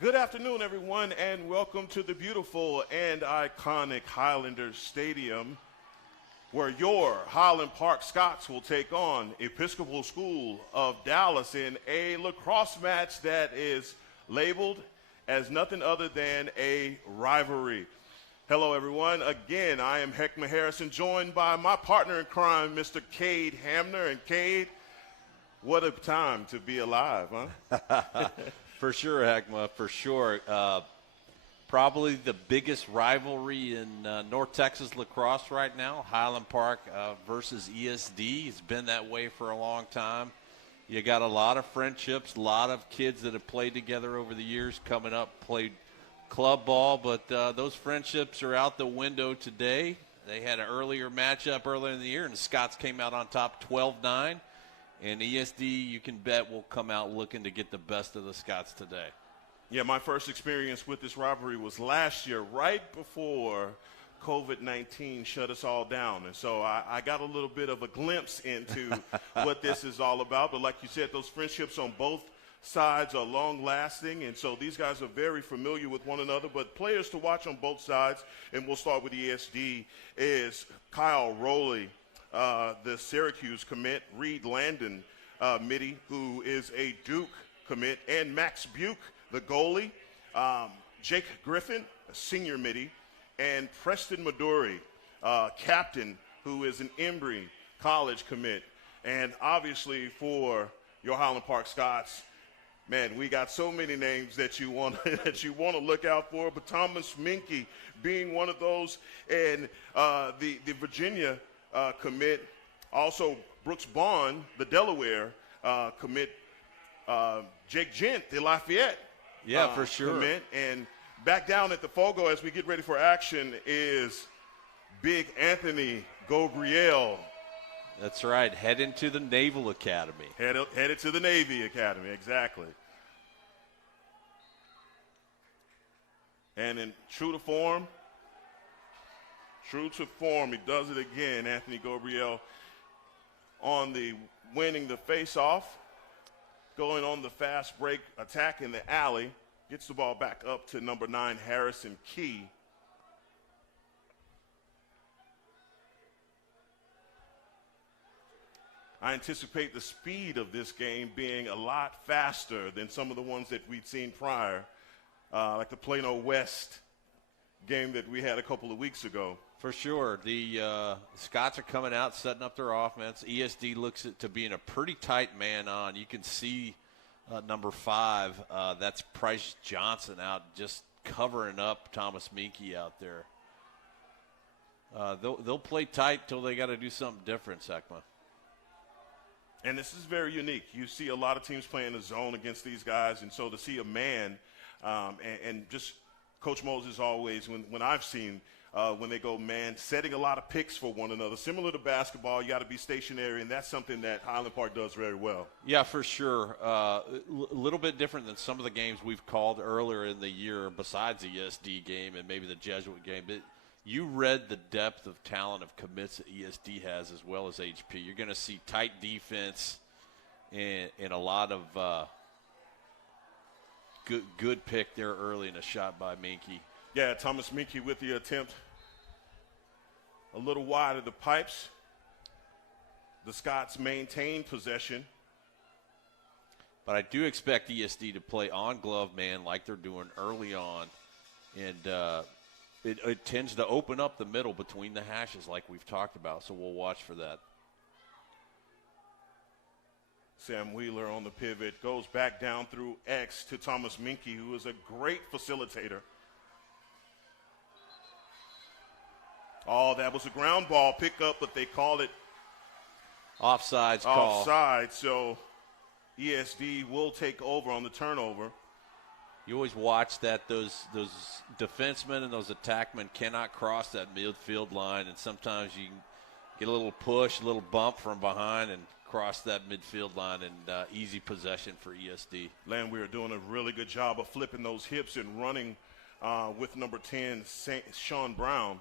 Good afternoon, everyone, and welcome to the beautiful and iconic Highlander Stadium, where your Highland Park Scots will take on Episcopal School of Dallas in a lacrosse match that is labeled as nothing other than a rivalry. Hello, everyone. Again, I am Heckma Harrison, joined by my partner in crime, Mr. Cade Hamner. And Cade, what a time to be alive, huh? For sure, Heckma, for sure. Probably the biggest rivalry in North Texas lacrosse right now, Highland Park versus ESD. It's been that way for a long time. You got a lot of friendships, a lot of kids that have played together over the years coming up, played club ball, but those friendships are out the window today. They had an earlier matchup earlier in the year, and the Scots came out on top 12-9. And ESD, you can bet, will come out looking to get the best of the Scots today. Yeah, my first experience with this rivalry was last year, right before COVID-19 shut us all down. And so I got a little bit of a glimpse into what this is all about. But like you said, those friendships on both sides are long-lasting. And so these guys are very familiar with one another. But players to watch on both sides, and we'll start with ESD, is Kyle Rowley, the Syracuse commit, Reed Landon, Mitty, who is a Duke commit, and Max Buke, the goalie, Jake Griffin, a senior Mitty, and Preston Maduri, captain, who is an Embry College commit. And obviously for your Highland Park Scots, man, we got so many names that you want to look out for, but Thomas Minke being one of those, and the Virginia commit, also Brooks Bond, the Delaware commit, Jake Gent, the Lafayette for sure. commit, and back down at the Fogo as we get ready for action is Big Anthony Gabriel. That's right, heading to the Naval Academy. Headed to the Navy Academy, exactly. And in true to form, he does it again. Anthony Gabriel on the winning the face-off, going on the fast break attack in the alley, gets the ball back up to number 9, Harrison Key. I anticipate the speed of this game being a lot faster than some of the ones that we'd seen prior, like the Plano West game that we had a couple of weeks ago. For sure. The Scots are coming out, setting up their offense. ESD looks to being a pretty tight man on. You can see number 5, that's Price Johnson out just covering up Thomas Minke out there. They'll play tight till they got to do something different, Heckma. And this is very unique. You see a lot of teams playing the zone against these guys, and so to see a man and just Coach Moses always, when I've seen when they go man, setting a lot of picks for one another. Similar to basketball, you got to be stationary, and that's something that Highland Park does very well. Yeah, for sure. A little bit different than some of the games we've called earlier in the year besides the ESD game and maybe the Jesuit game. But you read the depth of talent of commits that ESD has as well as HP. You're going to see tight defense and a lot of good pick there early in a shot by Minke. Yeah, Thomas Minke with the attempt a little wide of the pipes. The Scots maintain possession. But I do expect ESD to play on glove man like they're doing early on. And it tends to open up the middle between the hashes like we've talked about, so we'll watch for that. Sam Wheeler on the pivot, goes back down through X to Thomas Minke, who is a great facilitator. Oh, that was a ground ball pickup, but they call it offsides call. Offside, so ESD will take over on the turnover. You always watch that those defensemen and those attackmen cannot cross that midfield line, and sometimes you can get a little push, a little bump from behind and cross that midfield line, and easy possession for ESD. Landwehr doing a really good job of flipping those hips and running with number 10, Sean Brown.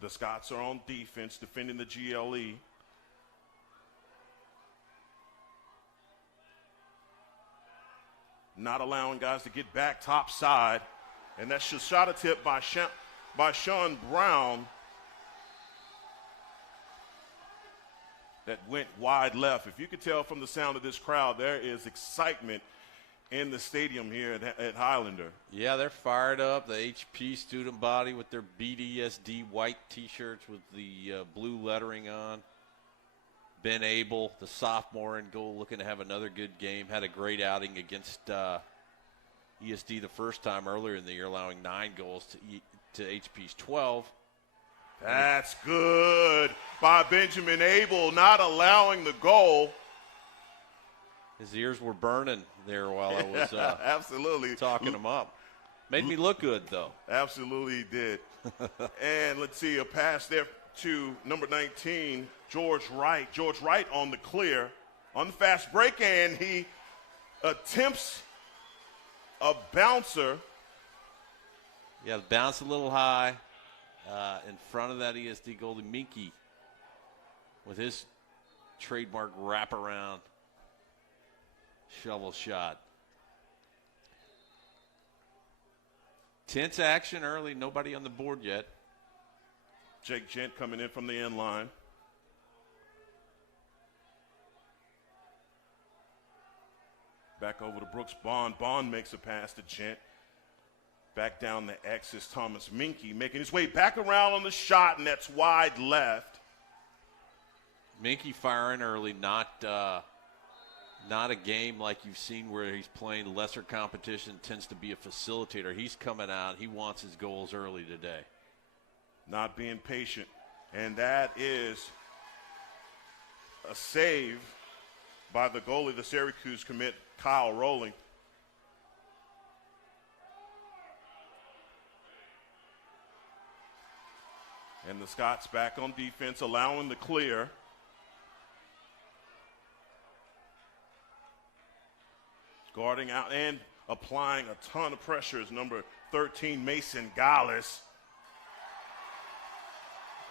The Scots are on defense, defending the GLE. not allowing guys to get back top side. And that's just shot a tip by Sean Brown that went wide left. If you could tell from the sound of this crowd, there is excitement in the stadium here at Highlander. Yeah, they're fired up. The HP student body with their ESD white T-shirts with the blue lettering on. Ben Abel, the sophomore in goal, looking to have another good game. Had a great outing against ESD the first time earlier in the year, allowing 9 goals to HP's 12. That's good by Benjamin Abel, not allowing the goal. His ears were burning there while I was absolutely talking him up. Made me look good, though. Absolutely did. And let's see, a pass there to number 19, George Wright. George Wright on the clear, on the fast break, and he attempts a bouncer. Yeah, bounce a little high in front of that ESD goalie, Minky, with his trademark wraparound shovel shot. Tense action early, nobody on the board yet. Jake Gent coming in from the end line. Back over to Brooks Bond. Bond makes a pass to Gent. Back down the X is Thomas Minky making his way back around on the shot, and that's wide left. Minky firing early, not a game like you've seen where he's playing lesser competition, tends to be a facilitator. He's coming out. He wants his goals early today. Not being patient. And that is a save by the goalie, the Syracuse commit, Kyle Rowling. And the Scots back on defense, allowing the clear. Guarding out and applying a ton of pressure is number 13, Mason Gallus.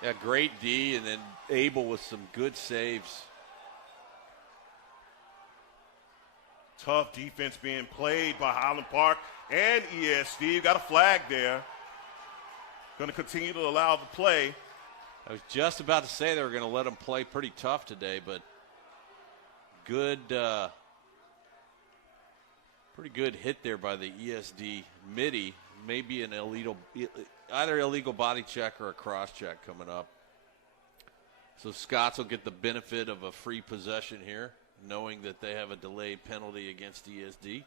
Yeah, great D, and then Abel with some good saves. Tough defense being played by Highland Park and ESD. You got a flag there. Going to continue to allow the play. I was just about to say they were going to let them play pretty tough today, but good, pretty good hit there by the ESD midi. Maybe an either illegal body check or a cross check coming up. So Scots will get the benefit of a free possession here, knowing that they have a delayed penalty against ESD.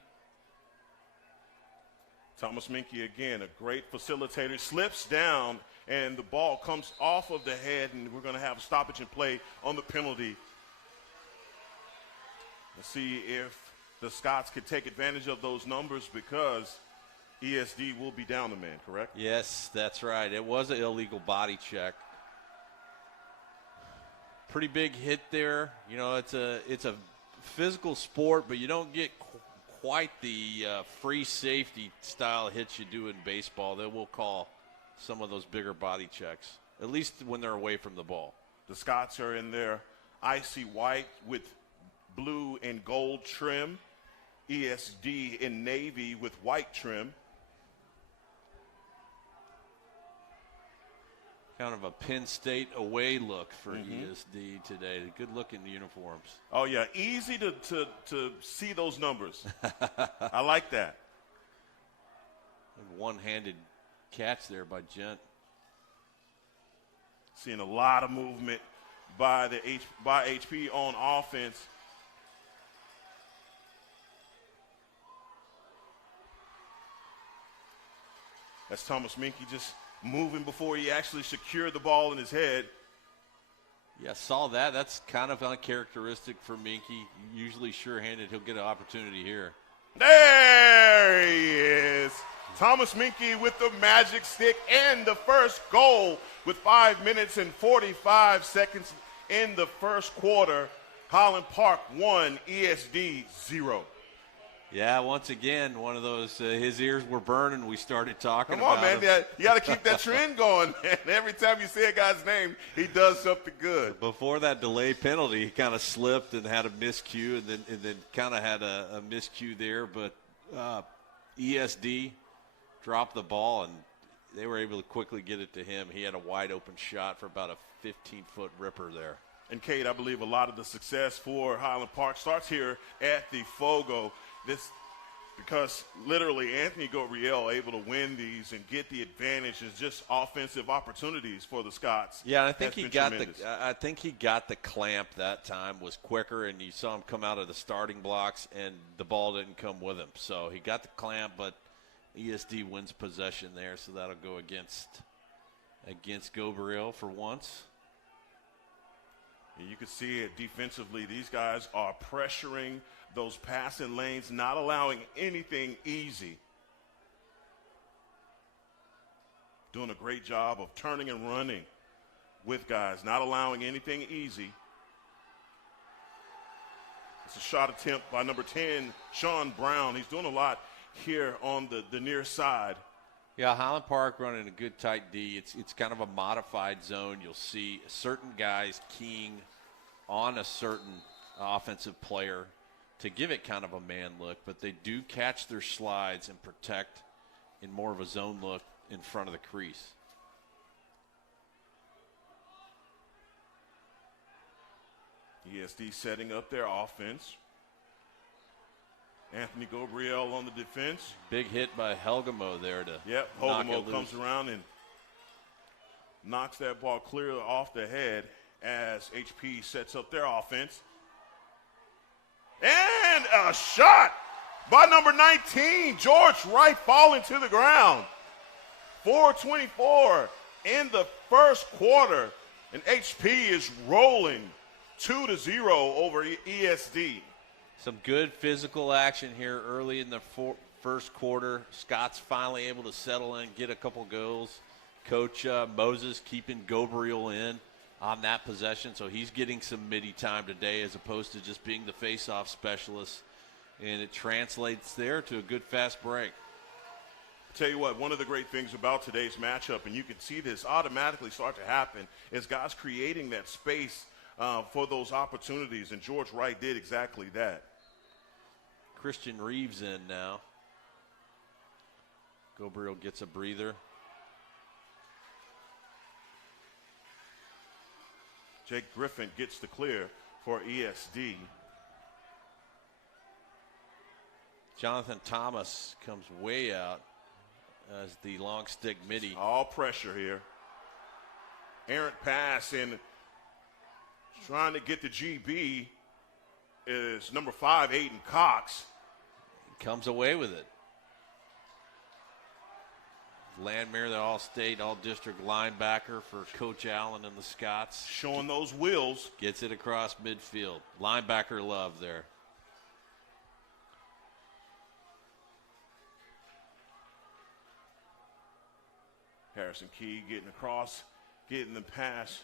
Thomas Minky again, a great facilitator, slips down, and the ball comes off of the head, and we're going to have a stoppage in play on the penalty. Let's see if the Scots can take advantage of those numbers, because ESD will be down a man, correct? Yes, that's right. It was an illegal body check. Pretty big hit there. You know, it's a physical sport, but you don't get quite the free safety style hits you do in baseball. They will call some of those bigger body checks, at least when they're away from the ball. The Scots are in their icy white with blue and gold trim. ESD in navy with white trim. Kind of a Penn State away look for ESD today. Good-looking uniforms. Oh, yeah, easy to see those numbers. I like that. One-handed catch there by Gent. Seeing a lot of movement by HP on offense. That's Thomas Minky just moving before he actually secured the ball in his head. Yeah, saw that. That's kind of uncharacteristic for Minky. Usually sure-handed. He'll get an opportunity here. There he is. Thomas Minky with the magic stick and the first goal with 5 minutes and 45 seconds in the first quarter. Highland Park 1, ESD 0. Yeah, once again, one of those, his ears were burning. We started talking about Come on, man. Him. You got to keep that trend going, man. Every time you say a guy's name, he does something good. Before that delay penalty, he kind of slipped and had a miscue, and then kind of had a miscue there. But ESD dropped the ball, and they were able to quickly get it to him. He had a wide-open shot for about a 15-foot ripper there. And, Kate, I believe a lot of the success for Highland Park starts here at the Fogo. Because literally Anthony Gabriel able to win these and get the advantage is just offensive opportunities for the Scots. Yeah, I think he got the clamp that time, was quicker, and you saw him come out of the starting blocks, and the ball didn't come with him. So he got the clamp, but ESD wins possession there, so that'll go against Gabriel for once. And you can see it defensively. These guys are pressuring those passing lanes, not allowing anything easy. Doing a great job of turning and running with guys, not allowing anything easy. It's a shot attempt by number 10, Sean Brown. He's doing a lot here on the near side. Yeah, Highland Park running a good tight D. It's kind of a modified zone. You'll see certain guys keying on a certain offensive player to give it kind of a man look, but they do catch their slides and protect in more of a zone look in front of the crease. ESD setting up their offense. Anthony Gabriel on the defense. Big hit by Helgamo there to Helgamo comes around and knocks that ball clear off the head as HP sets up their offense. And a shot by number 19, George Wright, falling to the ground. 4:24 in the first quarter, and HP is rolling 2-0 over ESD. Some good physical action here early in the first quarter. Scott's finally able to settle in, get a couple goals. Coach Moses keeping Gabriel in on that possession, so he's getting some midi time today as opposed to just being the face-off specialist, and it translates there to a good fast break. Tell you what, one of the great things about today's matchup, and you can see this automatically start to happen, is guys creating that space for those opportunities, and George Wright did exactly that. Christian Reeves in now. Gabriel gets a breather. Jake Griffin gets the clear for ESD. Jonathan Thomas comes way out as the long stick midi. All pressure here. Errant pass, and trying to get the GB is number 5, Aiden Cox. Comes away with it. Landmere, the all-state, all-district linebacker for Coach Allen and the Scots. Showing those wheels. Gets it across midfield. Linebacker love there. Harrison Key getting across, getting the pass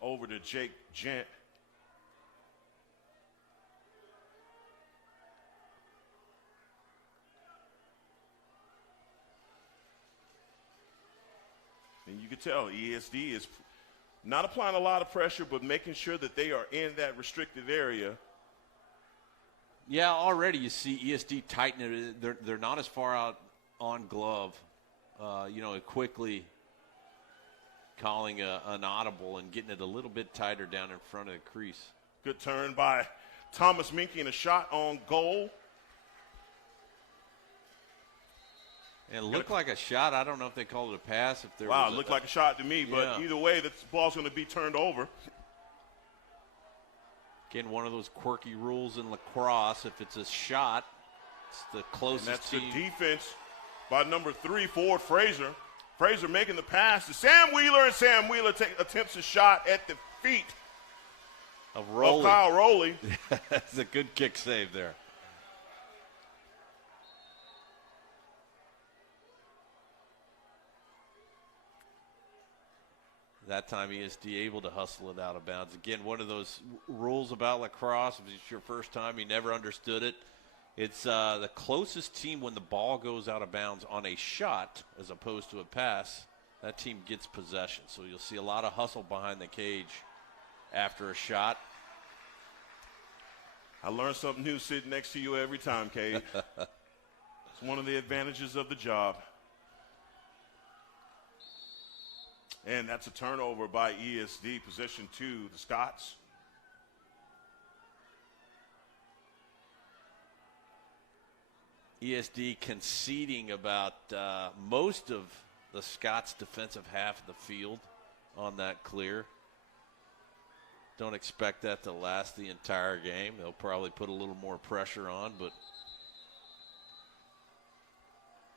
over to Jake Gent. And you can tell ESD is not applying a lot of pressure, but making sure that they are in that restricted area. Yeah, already you see ESD tighten it. They're not as far out on glove, quickly calling an audible and getting it a little bit tighter down in front of the crease. Good turn by Thomas Minky and a shot on goal. And it looked like a shot. I don't know if they called it a pass. It looked like a shot to me, but either way, the ball's going to be turned over. Again, one of those quirky rules in lacrosse. If it's a shot, it's the closest and that's team. The defense by number 3, Ford Fraser. Fraser making the pass to Sam Wheeler, and Sam Wheeler attempts a shot at the feet of Kyle Rowley. That's a good kick save there. That time ESD able to hustle it out of bounds. Again, one of those rules about lacrosse, if it's your first time, you never understood it. It's the closest team when the ball goes out of bounds on a shot as opposed to a pass, that team gets possession. So you'll see a lot of hustle behind the cage after a shot. I learn something new sitting next to you every time, Cade. It's one of the advantages of the job. And that's a turnover by ESD, possession 2, the Scots. ESD conceding about most of the Scots' defensive half of the field on that clear. Don't expect that to last the entire game. They'll probably put a little more pressure on, but.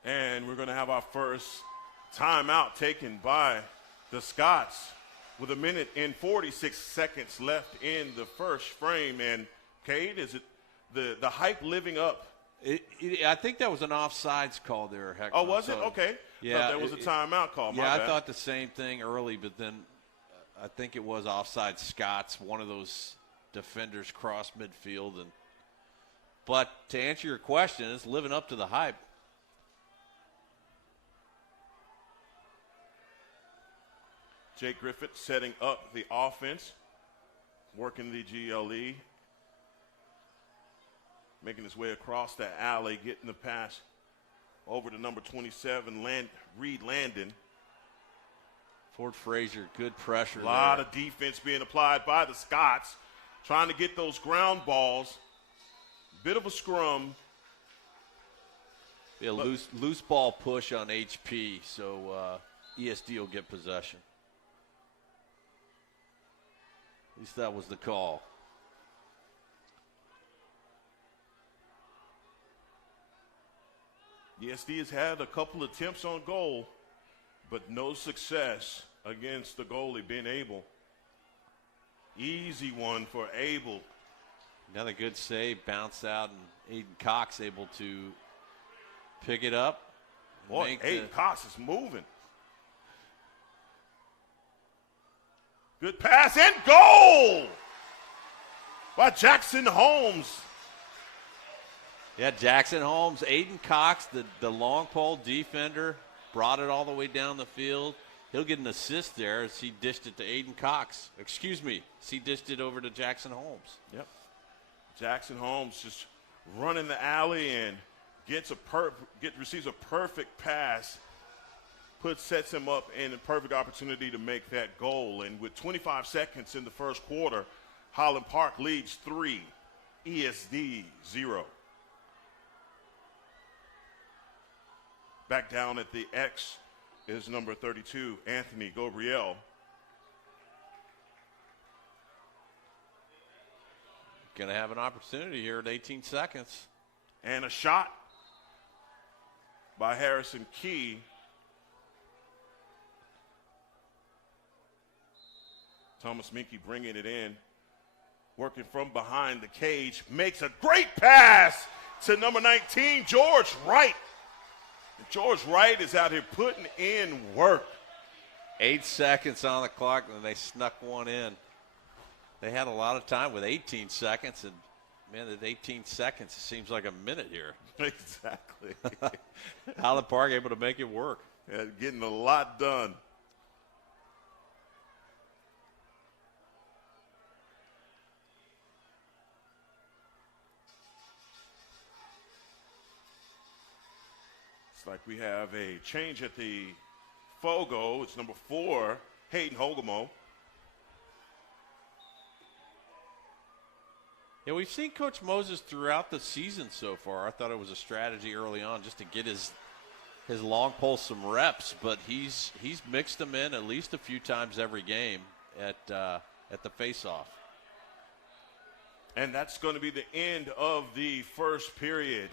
And we're going to have our first timeout taken by the Scots with 1 minute and 46 seconds left in the first frame. And, Cade, is it the hype living up? I think that was an offsides call there, Heckman. Oh, was it? Okay. Yeah. There was a timeout call. Yeah, My bad. I thought the same thing early, but then I think it was offside Scots, one of those defenders crossed midfield. But to answer your question, it's living up to the hype. Jake Griffith setting up the offense, working the GLE, making his way across the alley, getting the pass over to number 27, Reed Landon. Ford Frazier, good pressure. A lot of defense being applied by the Scots, trying to get those ground balls. Bit of a scrum. A loose ball push on HP, so ESD will get possession. At least that was the call. ESD has had a couple attempts on goal, but no success against the goalie, being Abel. Easy one for Abel. Another good save, bounce out, and Aiden Cox able to pick it up. Boy, Aiden Cox is moving. Good pass and goal by Jackson Holmes. Yeah, Jackson Holmes, Aiden Cox, the long pole defender, brought it all the way down the field. He'll get an assist there as he dished it to Aiden Cox. Excuse me, he dished it over to Jackson Holmes. Yep. Jackson Holmes just running the alley and receives a perfect pass. Sets him up in a perfect opportunity to make that goal. And with 25 seconds in the first quarter, Highland Park leads 3, ESD 0. Back down at the X is number 32, Anthony Gabriel. Going to have an opportunity here at 18 seconds. And a shot by Harrison Key. Thomas Minke bringing it in, working from behind the cage, makes a great pass to number 19, George Wright. And George Wright is out here putting in work. 8 seconds on the clock, and they snuck one in. They had a lot of time with 18 seconds, and, man, at 18 seconds, it seems like a minute here. Exactly. Highland Park able to make it work. Yeah, getting a lot done. Like we have a change at the Fogo. It's number 4, Hayden Hogemo. Yeah, we've seen Coach Moses throughout the season so far. I thought it was a strategy early on just to get his long pole some reps, but he's mixed them in at least a few times every game at the face-off. And that's going to be the end of the first period,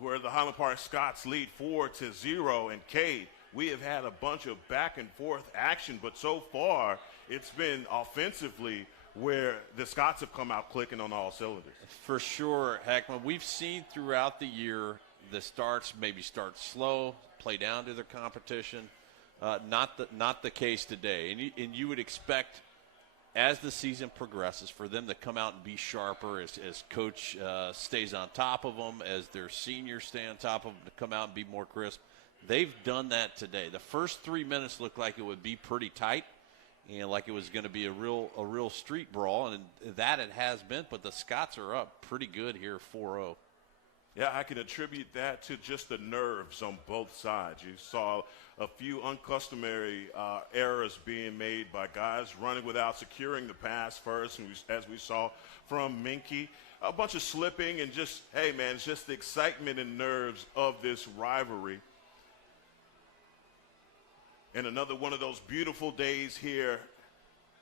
where the Highland Park Scots lead 4-0. And Cade, we have had a bunch of back and forth action, but so far it's been offensively where the Scots have come out clicking on all cylinders. For sure, Heckman. We've seen throughout the year the starts maybe start slow, play down to their competition. Not the case today. And you would expect, as the season progresses, for them to come out and be sharper as Coach stays on top of them, as their seniors stay on top of them, to come out and be more crisp. They've done that today. The first 3 minutes looked like it would be pretty tight, and like it was going to be a real street brawl, and that it has been. But the Scots are up pretty good here, 4-0. Yeah, I can attribute that to just the nerves on both sides. You saw a few uncustomary errors being made by guys running without securing the pass first, and as we saw from Minky. A bunch of slipping and just, hey, man, it's just the excitement and nerves of this rivalry. And another one of those beautiful days here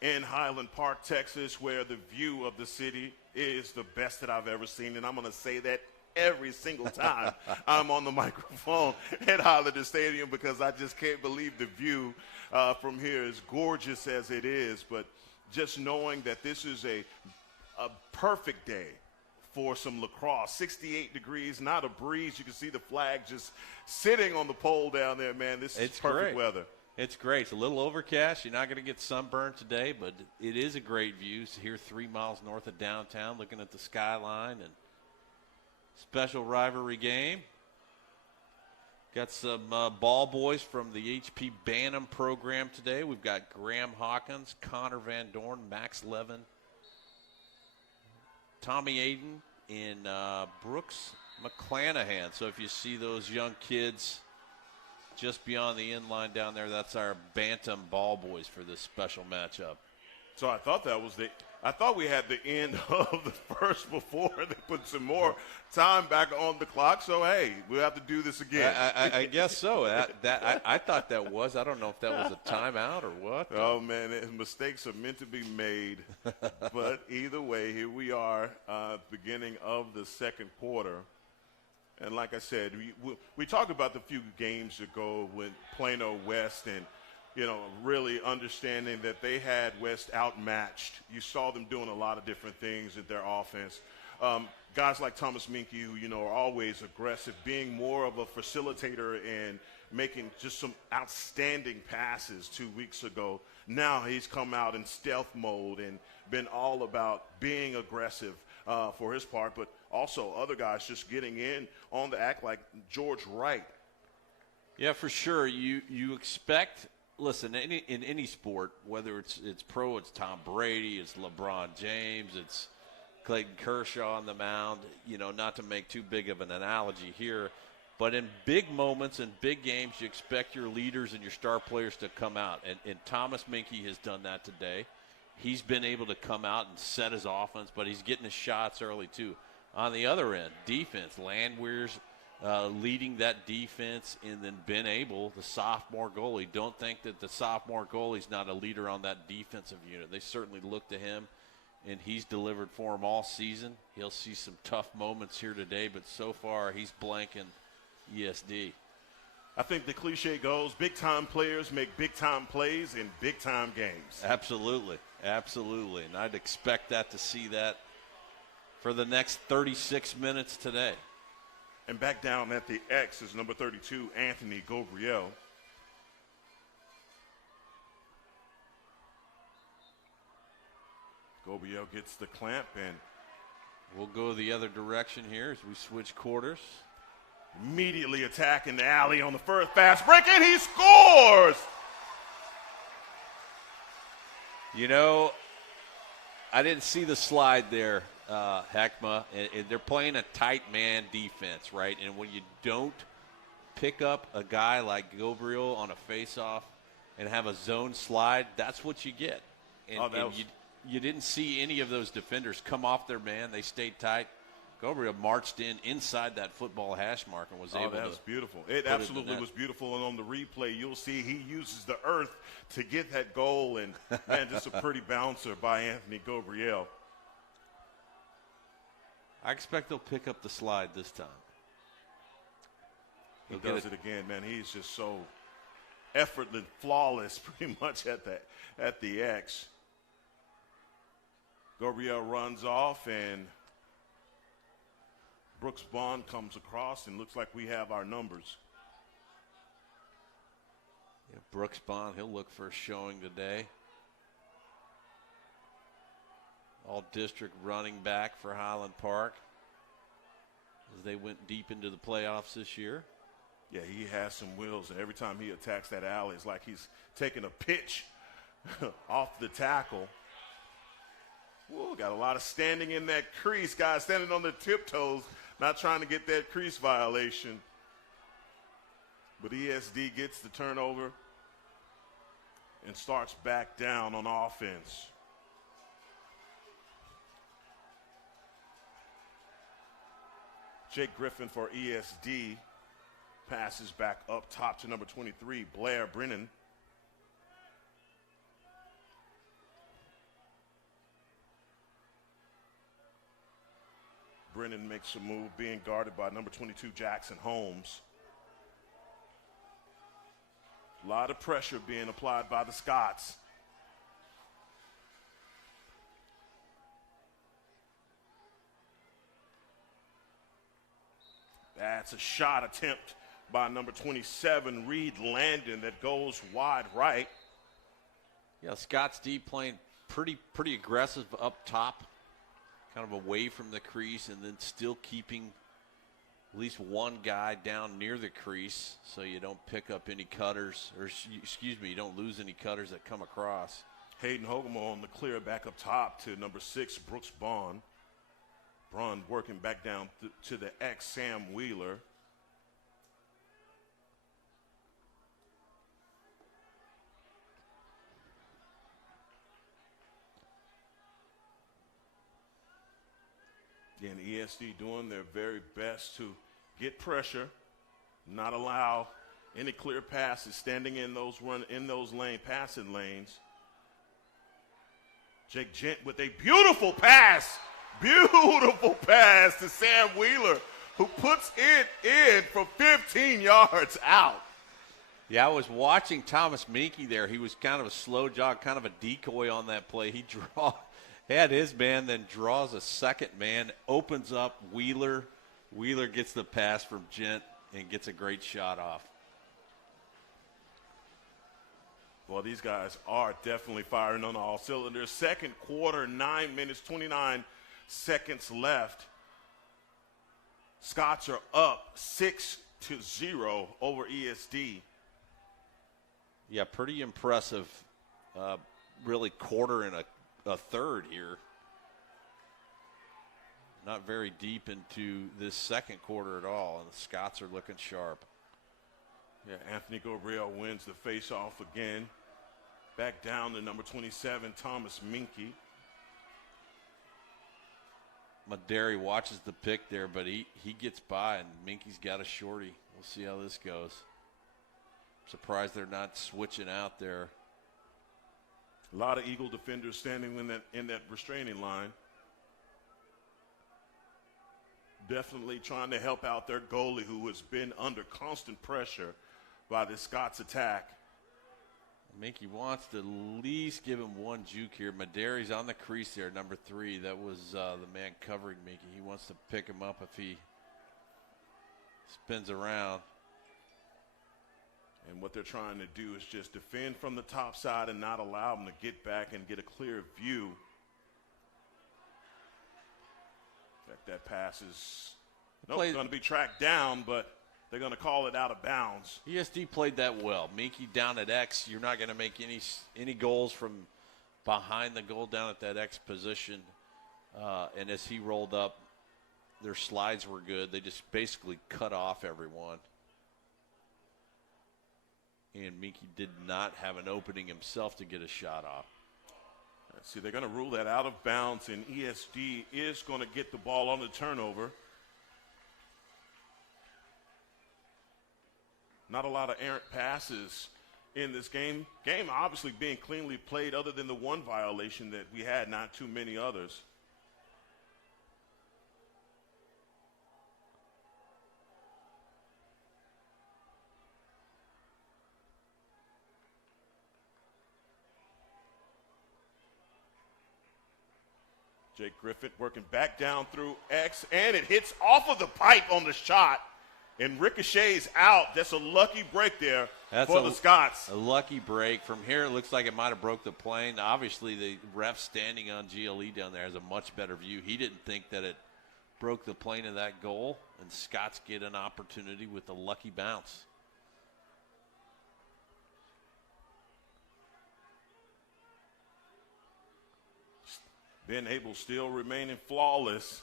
in Highland Park, Texas, where the view of the city is the best that I've ever seen. And I'm going to say that every single time I'm on the microphone at Holiday Stadium, because I just can't believe the view from here, as gorgeous as it is. But just knowing that this is a perfect day for some lacrosse. 68 degrees, not a breeze. You can see the flag just sitting on the pole down there, man. This is perfect weather. It's great. It's a little overcast. You're not going to get sunburned today, but it is a great view. So here 3 miles north of downtown, looking at the skyline, and special rivalry game. Got some ball boys from the HP Bantam program today. We've got Graham Hawkins, Connor Van Dorn, Max Levin, Tommy Aiden, and Brooks McClanahan. So if you see those young kids just beyond the end line down there, that's our Bantam ball boys for this special matchup. So I thought I thought we had the end of the first before they put some more time back on the clock. So, hey, we'll have to do this again. I guess so. I thought that was. I don't know if that was a timeout or what. Oh, man, mistakes are meant to be made. But either way, here we are, beginning of the second quarter. And like I said, we talked about the few games ago with Plano West and, really understanding that they had West outmatched. You saw them doing a lot of different things at their offense. Guys like Thomas Minky, who, are always aggressive, being more of a facilitator and making just some outstanding passes 2 weeks ago. Now he's come out in stealth mode and been all about being aggressive for his part, but also other guys just getting in on the act, like George Wright. Yeah, for sure. You expect – listen, in any sport, whether it's pro, it's Tom Brady, it's LeBron James, it's Clayton Kershaw on the mound, not to make too big of an analogy here, but in big moments and big games, you expect your leaders and your star players to come out, and Thomas Minky has done that today. He's been able to come out and set his offense, but he's getting his shots early too. On the other end, defense, Landwehr's leading that defense, and then Ben Abel, the sophomore goalie. Don't think that the sophomore goalie's not a leader on that defensive unit. They certainly look to him, and he's delivered for them all season. He'll see some tough moments here today, but so far he's blanking ESD. I think the cliche goes, big-time players make big-time plays in big-time games. Absolutely, absolutely, and I'd expect to see that for the next 36 minutes today. And back down at the X is number 32, Anthony Gabriel. Gabriel gets the clamp, and we'll go the other direction here as we switch quarters. Immediately attacking the alley on the first fast break, and he scores! I didn't see the slide there, Heckma. And they're playing a tight man defense, right? And when you don't pick up a guy like Gabriel on a faceoff and have a zone slide, that's what you get. And you didn't see any of those defenders come off their man. They stayed tight. Gabriel marched inside that football hash mark and was able to. That was beautiful. It absolutely was beautiful. And on the replay, you'll see he uses the earth to get that goal. And, man, just a pretty bouncer by Anthony Gabriel. I expect they'll pick up the slide this time. He does it again, man. He's just so effortless, flawless pretty much at the X. Gabriel runs off, and Brooks Bond comes across, and looks like we have our numbers. Yeah, Brooks Bond, he'll look for a showing today. All-district running back for Highland Park as they went deep into the playoffs this year. Yeah, he has some wheels, and every time he attacks that alley, it's like he's taking a pitch off the tackle. Whoa, got a lot of standing in that crease. Guys standing on their tiptoes, not trying to get that crease violation. But ESD gets the turnover and starts back down on offense. Jake Griffin for ESD passes back up top to number 23, Blair Brennan. Brennan makes a move, being guarded by number 22, Jackson Holmes. A lot of pressure being applied by the Scots. That's a shot attempt by number 27, Reed Landon, that goes wide right. Yeah, Scott's D playing pretty aggressive up top, kind of away from the crease, and then still keeping at least one guy down near the crease so you don't pick up any cutters, or excuse me, you don't lose any cutters that come across. Hayden Hogemo on the clear back up top to number 6, Brooks Braun. Braun working back down to the ex Sam Wheeler. Again, ESD doing their very best to get pressure, not allow any clear passes, standing in those passing lanes. Jake Gent with a beautiful pass to Sam Wheeler, who puts it in from 15 yards out. Yeah, I was watching Thomas Minky there. He was kind of a slow jog, kind of a decoy on that play. He had his man, then draws a second man, opens up Wheeler. Wheeler gets the pass from Gent and gets a great shot off. Well, these guys are definitely firing on all cylinders. Second quarter, 9 minutes, 29 seconds left. Scots are up 6-0 over ESD. Yeah, pretty impressive, really quarter and a third here. Not very deep into this second quarter at all, and the Scots are looking sharp. Yeah, Anthony Gorell wins the face-off again. Back down to number 27, Thomas Minky. Maderi watches the pick there, but he gets by, and Minky's got a shorty. We'll see how this goes. Surprised they're not switching out there. A lot of Eagle defenders standing in that restraining line. Definitely trying to help out their goalie, who has been under constant pressure by the Scots attack. Minky wants to at least give him one juke here. Maderi's on the crease there, number 3. That was the man covering Minky. He wants to pick him up if he spins around. And what they're trying to do is just defend from the top side and not allow them to get back and get a clear view. That pass is going to be tracked down, but they're going to call it out of bounds. ESD played that well. Minky down at X. You're not going to make any goals from behind the goal down at that X position. And as he rolled up, their slides were good. They just basically cut off everyone. And Minky did not have an opening himself to get a shot off. See, they're going to rule that out of bounds, and ESD is going to get the ball on the turnover. Not a lot of errant passes in this game. Game obviously being cleanly played, other than the one violation that we had, not too many others. Jake Griffith working back down through X, and it hits off of the pipe on the shot, and ricochets out. That's a lucky break there for the Scots. A lucky break. From here, it looks like it might have broke the plane. Obviously, the ref standing on GLE down there has a much better view. He didn't think that it broke the plane of that goal, and Scots get an opportunity with a lucky bounce. Ben Abel still remaining flawless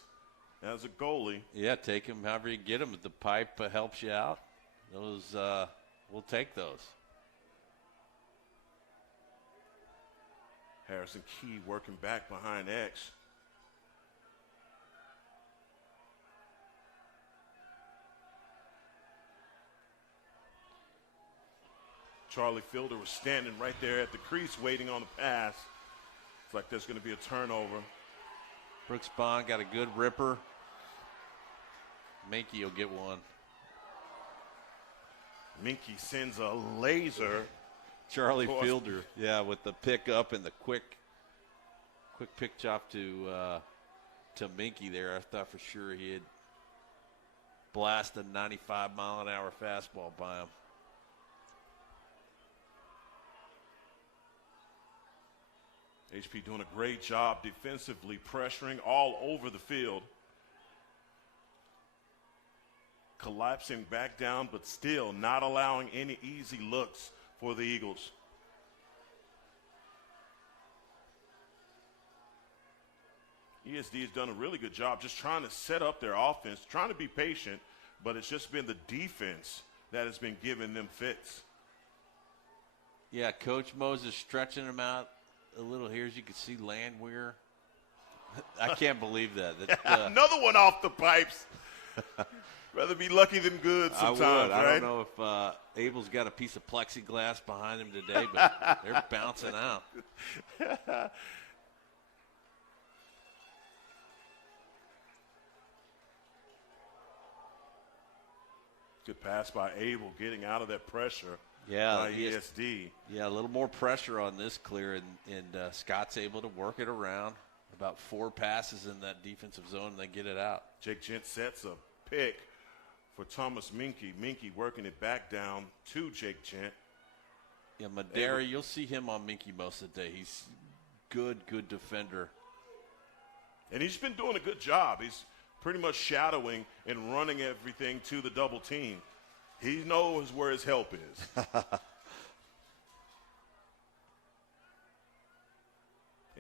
as a goalie. Yeah, take him however you get him. If the pipe helps you out, those we'll take those. Harrison Key working back behind X. Charlie Fielder was standing right there at the crease waiting on the pass. It's like there's going to be a turnover. Brooks Bond got a good ripper. Minky will get one. Minky sends a laser. Charlie Fielder, yeah, with the pick up and the quick pick chop to Minky there. I thought for sure he had blasted a 95-mile-an-hour fastball by him. HP doing a great job defensively, pressuring all over the field. Collapsing back down, but still not allowing any easy looks for the Eagles. ESD has done a really good job just trying to set up their offense, trying to be patient, but it's just been the defense that has been giving them fits. Yeah, Coach Moses stretching them out a little here, as you can see Landwehr. I can't believe that. Another one off the pipes. Rather be lucky than good sometimes, I would. right? I don't know if Abel's got a piece of plexiglass behind him today, but they're bouncing out. Good pass by Abel, getting out of that pressure. Yeah, by ESD. Yeah, a little more pressure on this clear, and Scott's able to work it around. About 4 passes in that defensive zone, and they get it out. Jake Gent sets a pick for Thomas Minky. Minky working it back down to Jake Gent. Yeah, Madera, you'll see him on Minky most of the day. He's good defender. And he's been doing a good job. He's pretty much shadowing and running everything to the double team. He knows where his help is.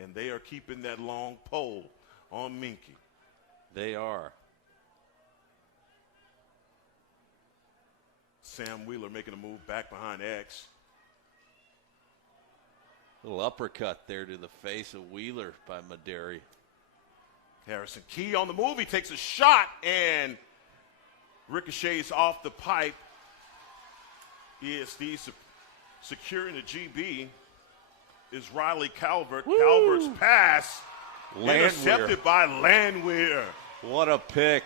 And they are keeping that long pole on Minky. They are. Sam Wheeler making a move back behind X. Little uppercut there to the face of Wheeler by Maderi. Harrison Key on the move. He takes a shot and ricochets off the pipe. ESD securing the GB is Riley Calvert. Woo! Calvert's pass Landwehr. intercepted by Landwehr. What a pick.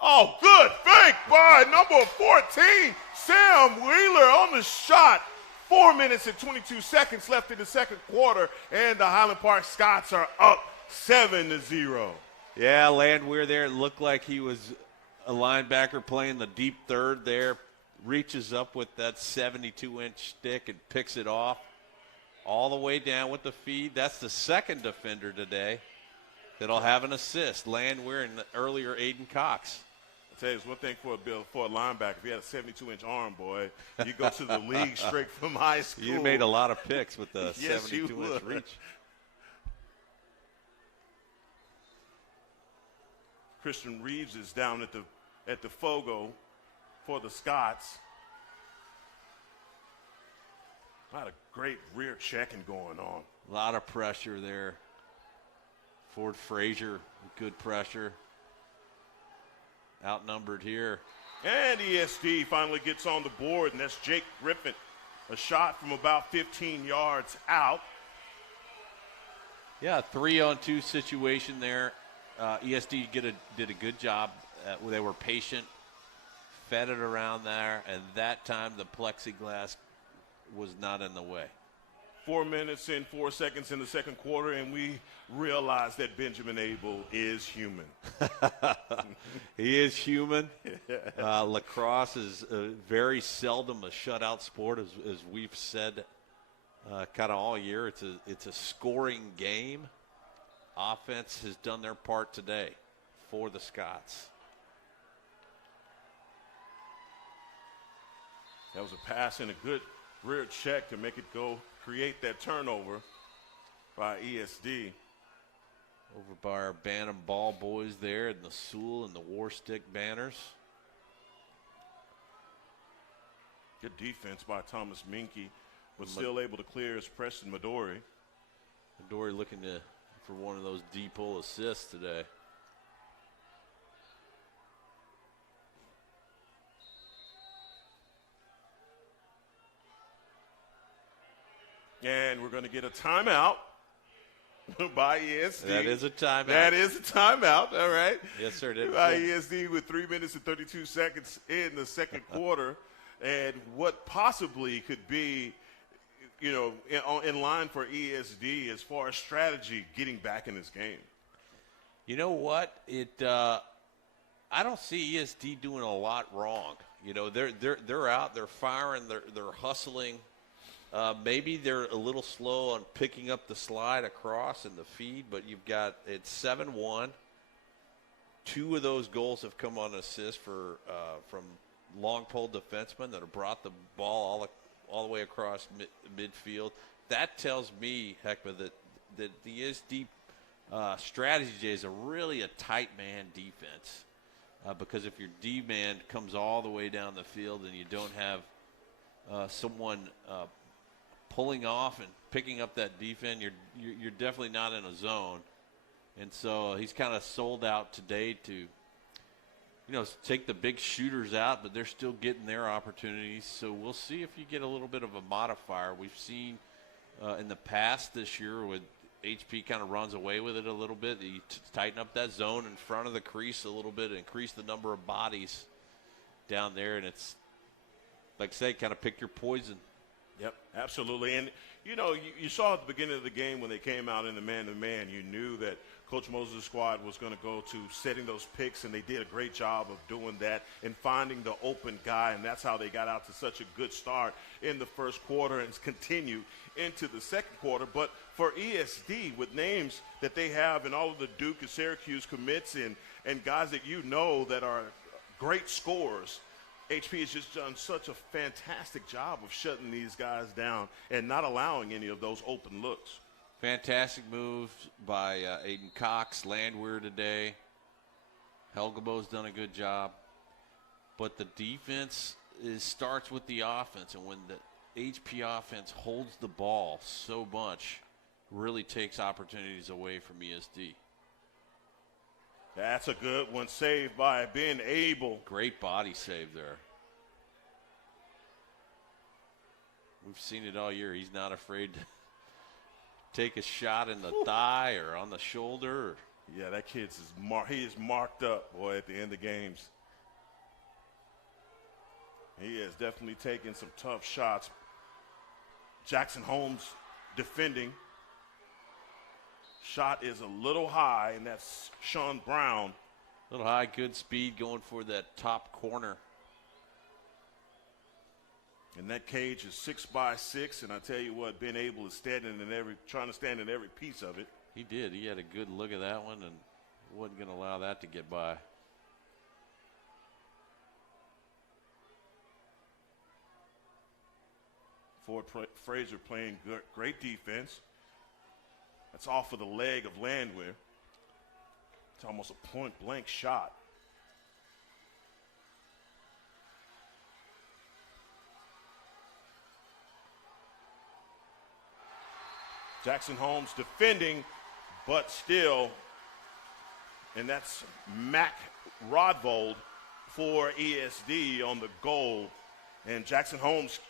Oh, good fake by number 14, Sam Wheeler on the shot. 4 minutes and 22 seconds left in the second quarter, and the Highland Park Scots are up 7-0. Yeah, Landwehr there. It looked like he was a linebacker playing the deep third there. Reaches up with that 72-inch stick and picks it off all the way down with the feed. That's the second defender today that'll have an assist. Landwehr and earlier Aiden Cox. I'll tell you, it's one thing for a linebacker. If you had a 72-inch arm, boy, you go to the league straight from high school. You made a lot of picks with the Yes, 72-inch reach. Christian Reeves is down at the Fogo for the Scots. A lot of great rear checking going on. A lot of pressure there. Ford Frazier, good pressure. Outnumbered here. And ESD finally gets on the board, and that's Jake Griffin. A shot from about 15 yards out. Yeah, 3-on-2 situation there. ESD did a good job. They were patient, fed it around there, and that time the plexiglass was not in the way. 4 minutes and 4 seconds in the second quarter, and we realize that Benjamin Abel is human. He is human. Lacrosse is very seldom a shutout sport, as we've said kind of all year. It's a scoring game. Offense has done their part today for the Scots. That was a pass and a good rear check to make it go create that turnover. by ESD. Over by our Bantam ball boys there in the Sewell and the War Stick banners. Good defense by Thomas Minke, was still able to clear as Preston Midori. Midori looking for one of those D-pull assists today. And we're going to get a timeout by ESD. That is a timeout. That is a timeout, all right. Yes, sir. By ESD with 3 minutes and 32 seconds in the second quarter. And what possibly could be, in line for ESD as far as strategy getting back in this game. You know what? I don't see ESD doing a lot wrong. They're out, they're firing, they're hustling. Maybe they're a little slow on picking up the slide across in the feed, but it's 7-1. 2 of those goals have come on assist from long pole defensemen that have brought the ball all the way across midfield. That tells me, Heckma, that the ESD strategy is really a tight man defense. Because if your D-man comes all the way down the field and you don't have someone pulling off and picking up that defense, you're definitely not in a zone. And so he's kind of sold out today to, take the big shooters out, but they're still getting their opportunities. So we'll see if you get a little bit of a modifier. We've seen in the past this year with HP kind of runs away with it a little bit. You tighten up that zone in front of the crease a little bit, increase the number of bodies down there, and it's, like I say, kind of pick your poison. Yep, absolutely. And, you saw at the beginning of the game when they came out in the man-to-man, you knew that Coach Moses' squad was going to go to setting those picks, and they did a great job of doing that and finding the open guy, and that's how they got out to such a good start in the first quarter and continued into the second quarter. But for ESD, with names that they have and all of the Duke and Syracuse commits and guys that that are great scorers, HP has just done such a fantastic job of shutting these guys down and not allowing any of those open looks. Fantastic moves by Aiden Cox, Landwehr today. Helgebo's done a good job. But the defense starts with the offense, and when the HP offense holds the ball so much, really takes opportunities away from ESD. That's a good one, saved by Ben Abel. Great body save there. We've seen it all year. He's not afraid to take a shot in the thigh or on the shoulder. Yeah, that kid's he is marked up, boy, at the end of games. He has definitely taken some tough shots. Jackson Holmes defending. Shot is a little high, and that's Sean Brown. A little high, good speed going for that top corner. And that cage is 6x6, and I tell you what, Ben Abel is trying to stand in every piece of it. He did. He had a good look at that one and wasn't going to allow that to get by. Ford Fraser playing great defense. That's off of the leg of Landwehr. It's almost a point-blank shot. Jackson Holmes defending, but still, and that's Mac Rodvold for ESD on the goal. And Jackson Holmes,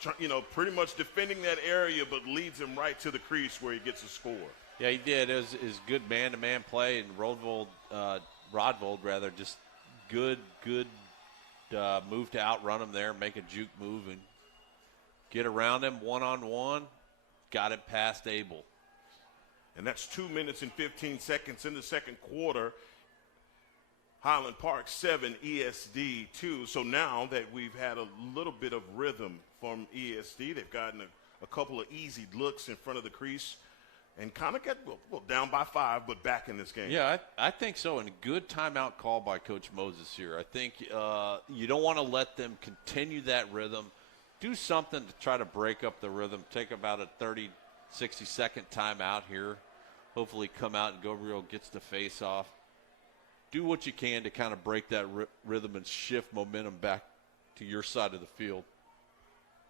pretty much defending that area, but leads him right to the crease where he gets a score. Yeah, he did. It was good man-to-man play, and Rodvold, just good move to outrun him there, make a juke move, and get around him one-on-one. Got it past Abel. And that's 2 minutes and 15 seconds in the second quarter. Highland Park 7, ESD 2. So now that we've had a little bit of rhythm from ESD, they've gotten a couple of easy looks in front of the crease and kind of get down by 5, but back in this game. Yeah, I think so. And a good timeout call by Coach Moses here. I think you don't want to let them continue that rhythm. Do something to try to break up the rhythm. Take about a 30, 60-second timeout here. hopefully come out and Gabriel gets the face off. Do what you can to kind of break that rhythm and shift momentum back to your side of the field.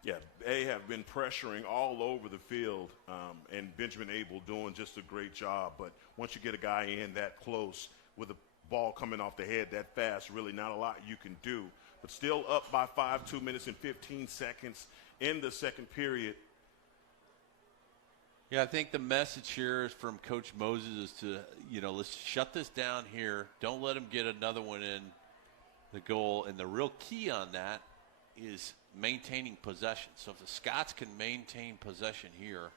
Yeah, they have been pressuring all over the field, and Benjamin Abel doing just a great job. But once you get a guy in that close with a ball coming off the head that fast, really not a lot you can do. But still up by 5, 2 minutes and 15 seconds in the second period. Yeah, I think the message here is from Coach Moses is to, let's shut this down here. Don't let him get another one in the goal. And the real key on that is maintaining possession. So if the Scots can maintain possession here,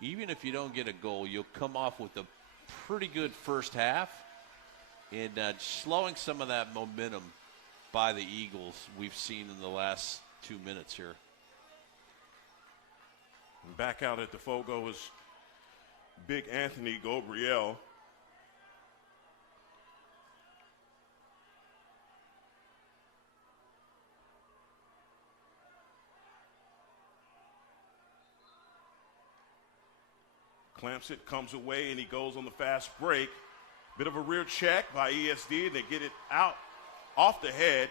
even if you don't get a goal, you'll come off with a pretty good first half. And slowing some of that momentum by the Eagles we've seen in the last 2 minutes here. And back out at the Fogo is Big Anthony Gabriel. Clamps it, comes away, and he goes on the fast break. Bit of a rear check by ESD, and they get it out off the head.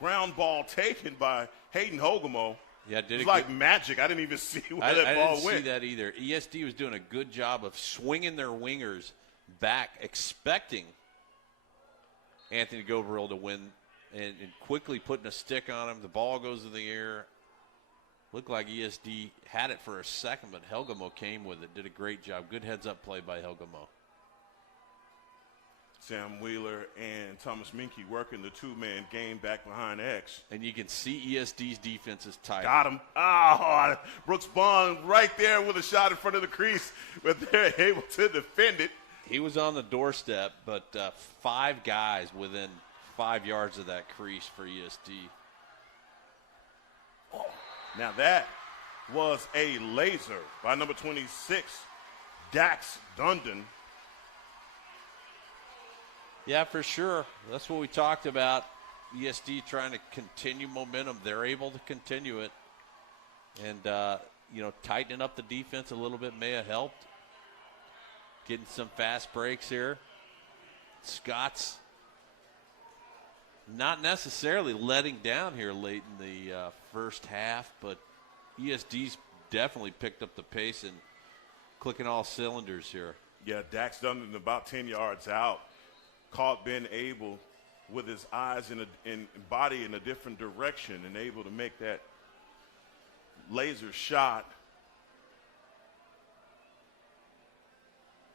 Ground ball taken by Hayden Hogemo. Yeah, did it was it like magic. I didn't even see where that ball went. I didn't see that either. ESD was doing a good job of swinging their wingers back, expecting Anthony Gabriel to win, and quickly putting a stick on him. The ball goes in the air. Looked like ESD had it for a second, but Helgamo came with it. Did a great job. Good heads-up play by Helgamo. Sam Wheeler and Thomas Minke working the two-man game back behind X. And you can see ESD's defense is tight. Got him. Oh, Brooks Bond right there with a shot in front of the crease, but they're able to defend it. He was on the doorstep, but 5 guys within 5 yards of that crease for ESD. Now that was a laser by number 26, Dax Dundon. Yeah, for sure. That's what we talked about. ESD trying to continue momentum. They're able to continue it. And, tightening up the defense a little bit may have helped. Getting some fast breaks here. Scott's not necessarily letting down here late in the first half, but ESD's definitely picked up the pace and clicking all cylinders here. Yeah, Dax Dundon about 10 yards out. Caught Ben Abel with his eyes and body in a different direction and able to make that laser shot.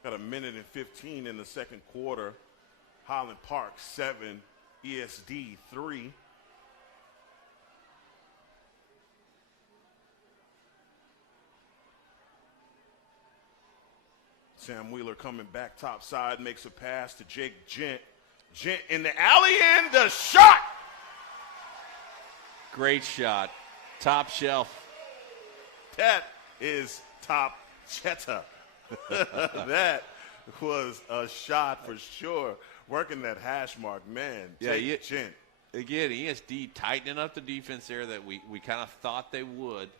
Got a minute and 15 in the second quarter. Highland Park 7, ESD 3. Sam Wheeler coming back top side, makes a pass to Jake Gent. Gent in the alley and the shot. Great shot. Top shelf. That is top cheta. That was a shot for sure. Working that hash mark, man. Jake Gent. Again, ESD tightening up the defense there that we kind of thought they would,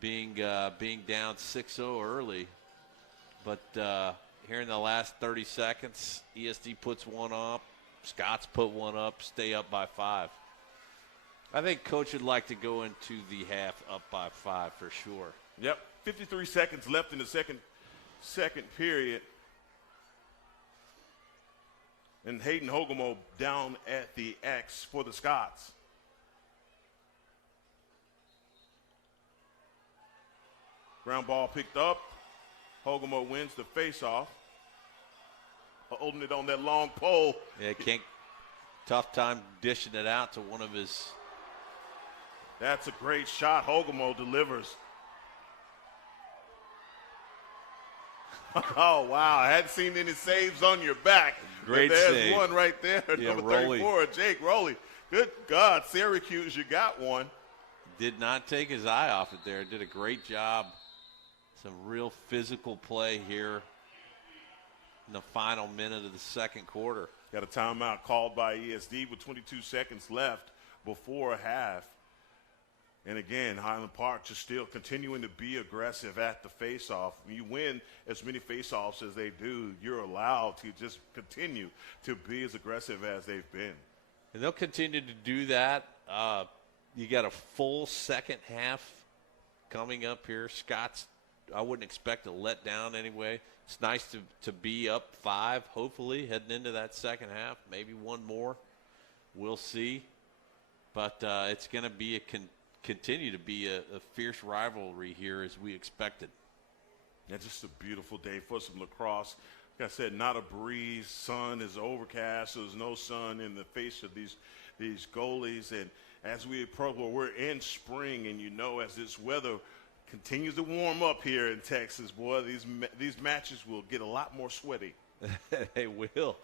being down 6-0 early. But here in the last 30 seconds, ESD puts one up. Scott's put one up, stay up by 5. I think Coach would like to go into the half up by 5 for sure. Yep, 53 seconds left in the second period. And Hayden Hogemo down at the X for the Scots. Ground ball picked up. Hogemo wins the faceoff. Holding it on that long pole. Yeah, tough time dishing it out to one of his. That's a great shot. Hogemo delivers. Oh, wow. I hadn't seen any saves on your back. Great but there's save. One right there. Yeah, Number Rowley. 34, Jake Rowley. Good God, Syracuse, you got one. Did not take his eye off it there. Did a great job. Some real physical play here in the final minute of the second quarter. Got a timeout called by ESD with 22 seconds left before half. And again, Highland Park just still continuing to be aggressive at the face-off. When you win as many face-offs as they do, you're allowed to just continue to be as aggressive as they've been. And they'll continue to do that. You got a full second half coming up here. Scott's, I wouldn't expect to let down anyway. It's nice to be up 5, hopefully, heading into that second half. Maybe one more. We'll see. But it's going to be continue to be a fierce rivalry here as we expected. Yeah, just a beautiful day for some lacrosse. Like I said, not a breeze. Sun is overcast. So there's no sun in the face of these goalies. And as we approach, well, we're in spring, and as this weather continues to warm up here in Texas, boy, these matches will get a lot more sweaty. They will.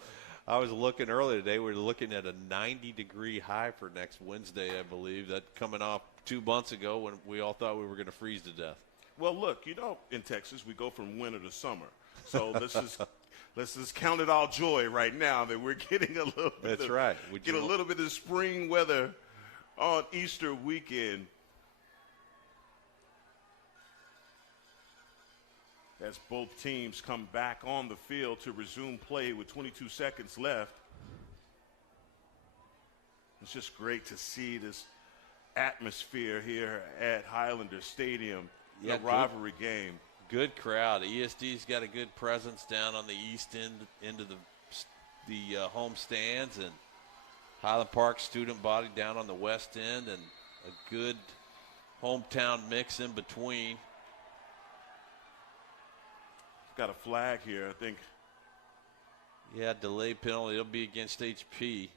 I was looking earlier today. We were looking at a 90-degree high for next Wednesday, I believe. That coming off 2 months ago when we all thought we were going to freeze to death. Well, look, in Texas we go from winter to summer. So let's just count it all joy right now that we're getting a little bit. That's right. Get a little bit of spring weather on Easter weekend. As both teams come back on the field to resume play with 22 seconds left. It's just great to see this atmosphere here at Highlander Stadium, the rivalry game. Good crowd. ESD's got a good presence down on the east end into the home stands, and Highland Park student body down on the west end, and a good hometown mix in between. Got a flag here, I think. Yeah, delay penalty. It'll be against HP.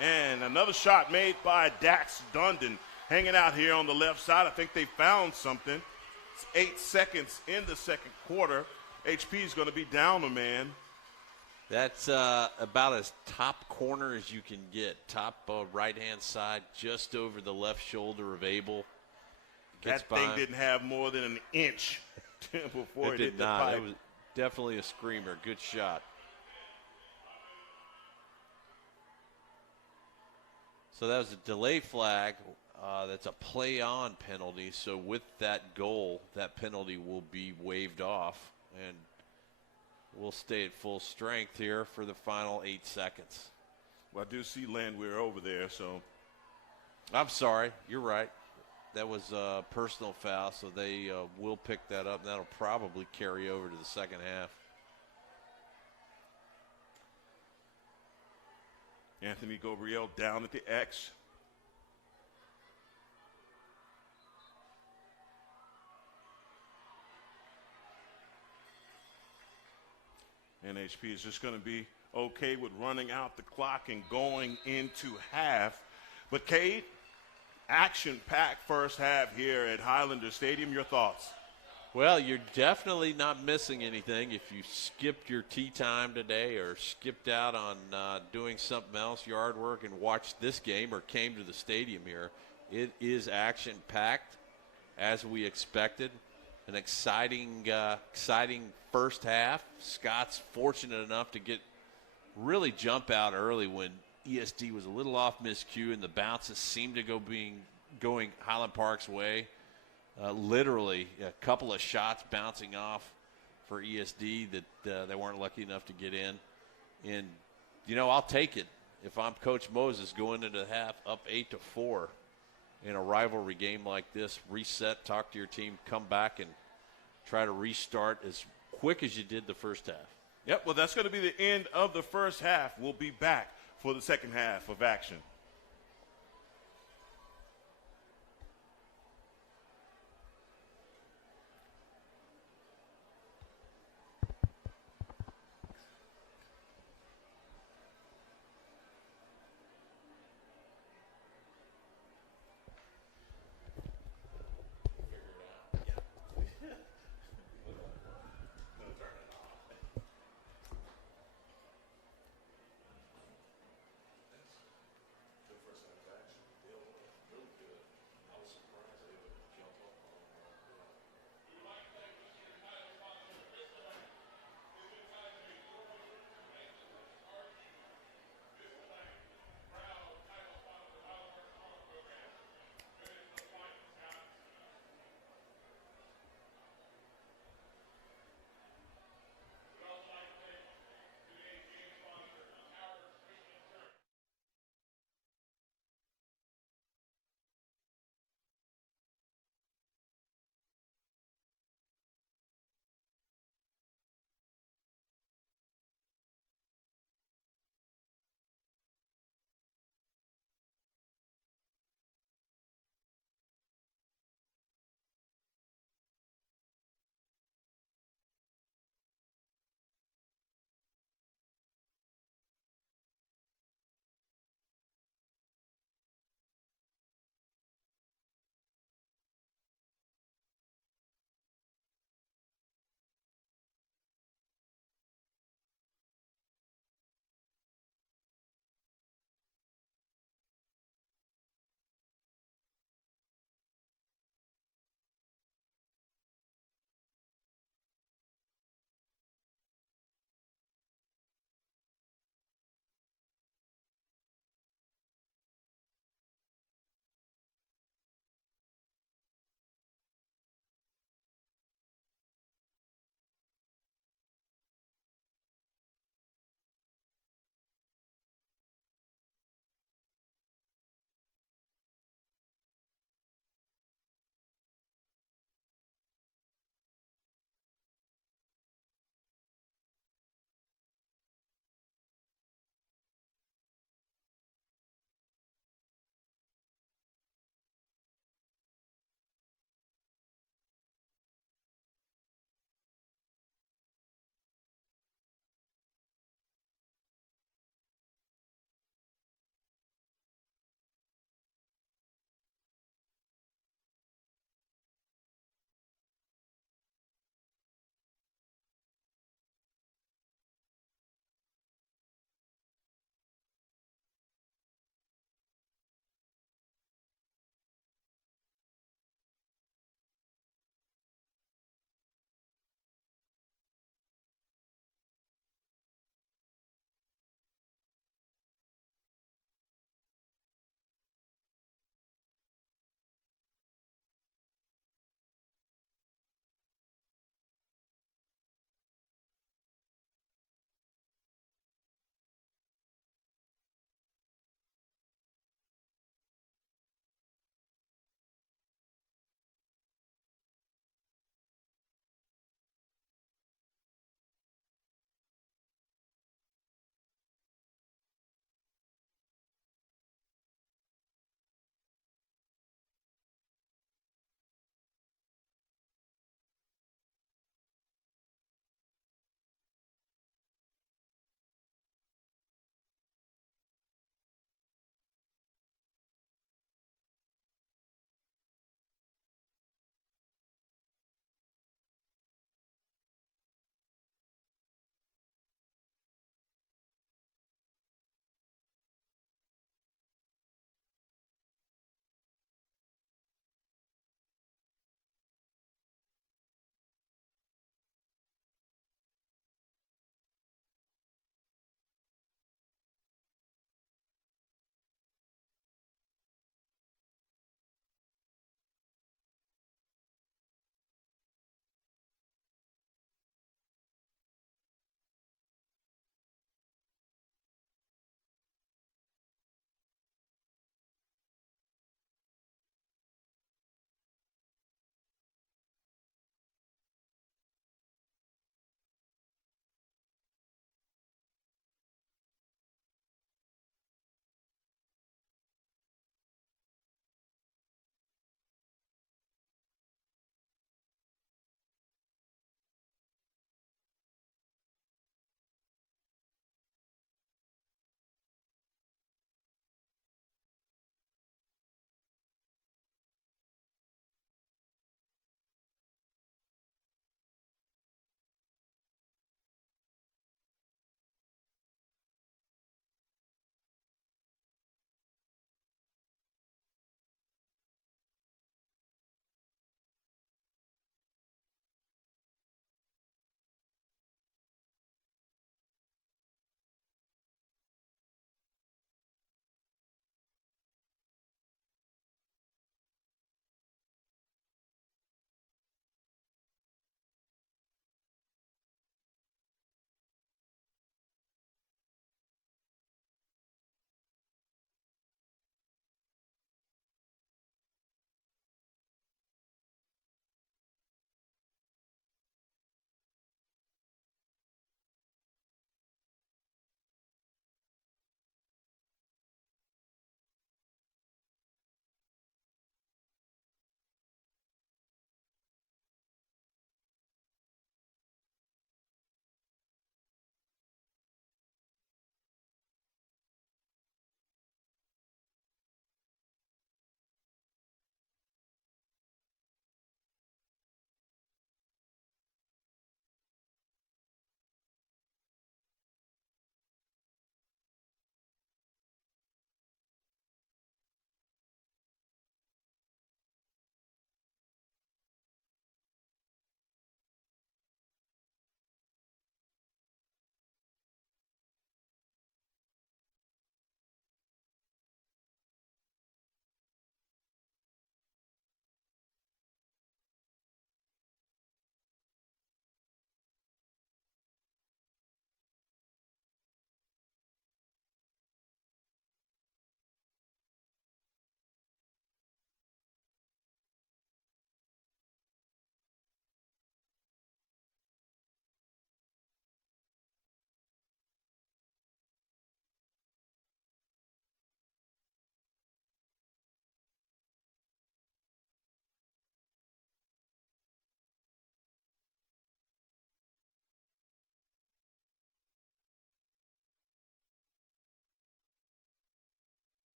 And another shot made by Dax Dundon, hanging out here on the left side. I think they found something. It's 8 seconds in the second quarter. HP is going to be down a man. That's about as top corner as you can get. Top right-hand side, just over the left shoulder of Abel. That thing didn't have more than an inch before it hit the pipe. It was definitely a screamer. Good shot. So that was a delay flag. That's a play-on penalty. So with that goal, that penalty will be waived off. And we'll stay at full strength here for the final 8 seconds. Well, I do see Landwehr over there, so. I'm sorry. You're right. That was a personal foul, so they will pick that up, and that'll probably carry over to the second half. Anthony Gabriel down at the X. And HP is just going to be okay with running out the clock and going into half. But Cade, action-packed first half here at Highlander Stadium. Your thoughts? Well, you're definitely not missing anything if you skipped your tea time today or skipped out on doing something else, yard work, and watched this game or came to the stadium here. It is action-packed, as we expected. An exciting first half. Scott's fortunate enough to really jump out early when ESD was a little off miscue, and the bounces seemed to going Highland Park's way. Literally a couple of shots bouncing off for ESD that they weren't lucky enough to get in. And, I'll take it. If I'm Coach Moses going into the half up 8-4 in a rivalry game like this, reset, talk to your team, come back and try to restart as quick as you did the first half. Yep, well, that's going to be the end of the first half. We'll be back for the second half of action.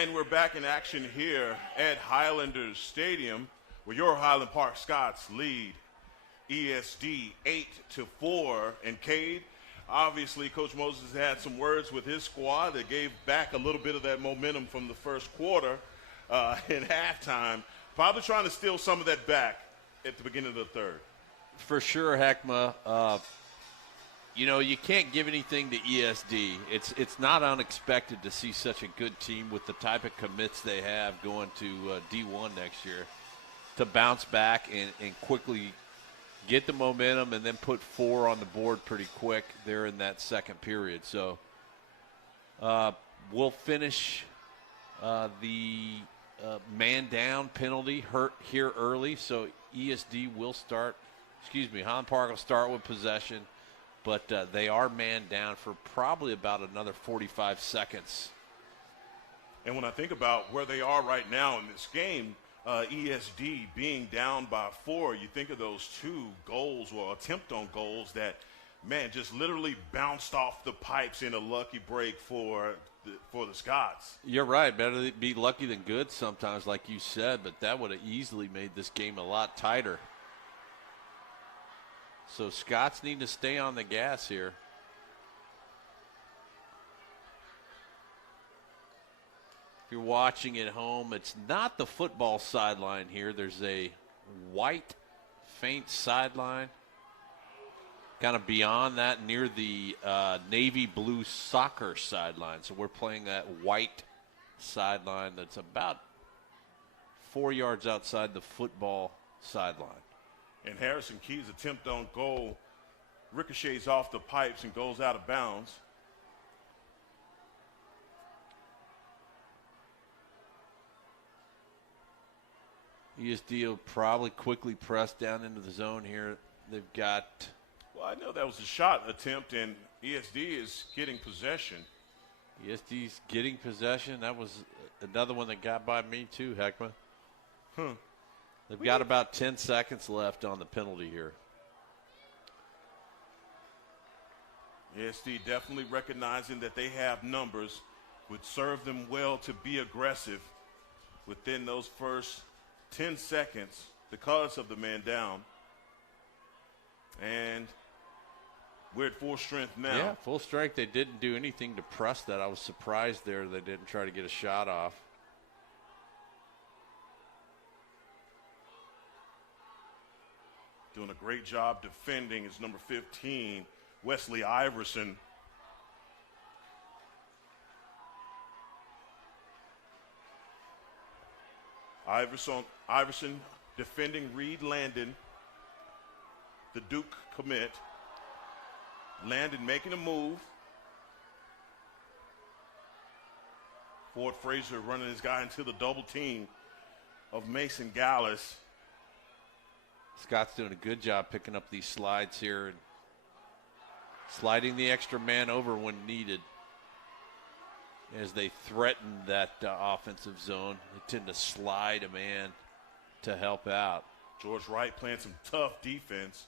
And we're back in action here at Highlanders Stadium, where your Highland Park Scots lead ESD 8-4. And Cade, obviously Coach Moses had some words with his squad that gave back a little bit of that momentum from the first quarter in halftime. Probably trying to steal some of that back at the beginning of the third. For sure, Heckma. You know, you can't give anything to ESD. It's not unexpected to see such a good team with the type of commits they have going to D1 next year to bounce back and quickly get the momentum and then put 4 on the board pretty quick there in that second period. So we'll finish the man down penalty hurt here early. So ESD will start, Highland Park will start with possession. But they are man down for probably about another 45 seconds. And when I think about where they are right now in this game, ESD being down by 4, you think of those 2 goals or attempt on goals that, man, just literally bounced off the pipes in a lucky break for the Scots. You're right. Better be lucky than good sometimes, like you said, but that would have easily made this game a lot tighter. So Scots need to stay on the gas here. If you're watching at home, it's not the football sideline here. There's a white, faint sideline kind of beyond that near the navy blue soccer sideline. So we're playing that white sideline that's about 4 yards outside the football sideline. And Harrison Key's attempt on goal ricochets off the pipes and goes out of bounds. ESD will probably quickly press down into the zone here. They've got... Well, I know that was a shot attempt, and ESD is getting possession. ESD's getting possession. That was another one that got by me too, Heckman. They've got about 10 seconds left on the penalty here. ESD definitely recognizing that they have numbers, would serve them well to be aggressive within those first 10 seconds because of the man down. And we're at full strength now. Yeah, full strength. They didn't do anything to press that. I was surprised there they didn't try to get a shot off. Doing a great job defending is number 15, Wesley Iverson. Iverson defending Reed Landon, the Duke commit. Landon making a move. Ford Frazier running his guy into the double team of Mason Gallus. Scott's doing a good job picking up these slides here and sliding the extra man over when needed as they threaten that offensive zone. They tend to slide a man to help out. George Wright playing some tough defense.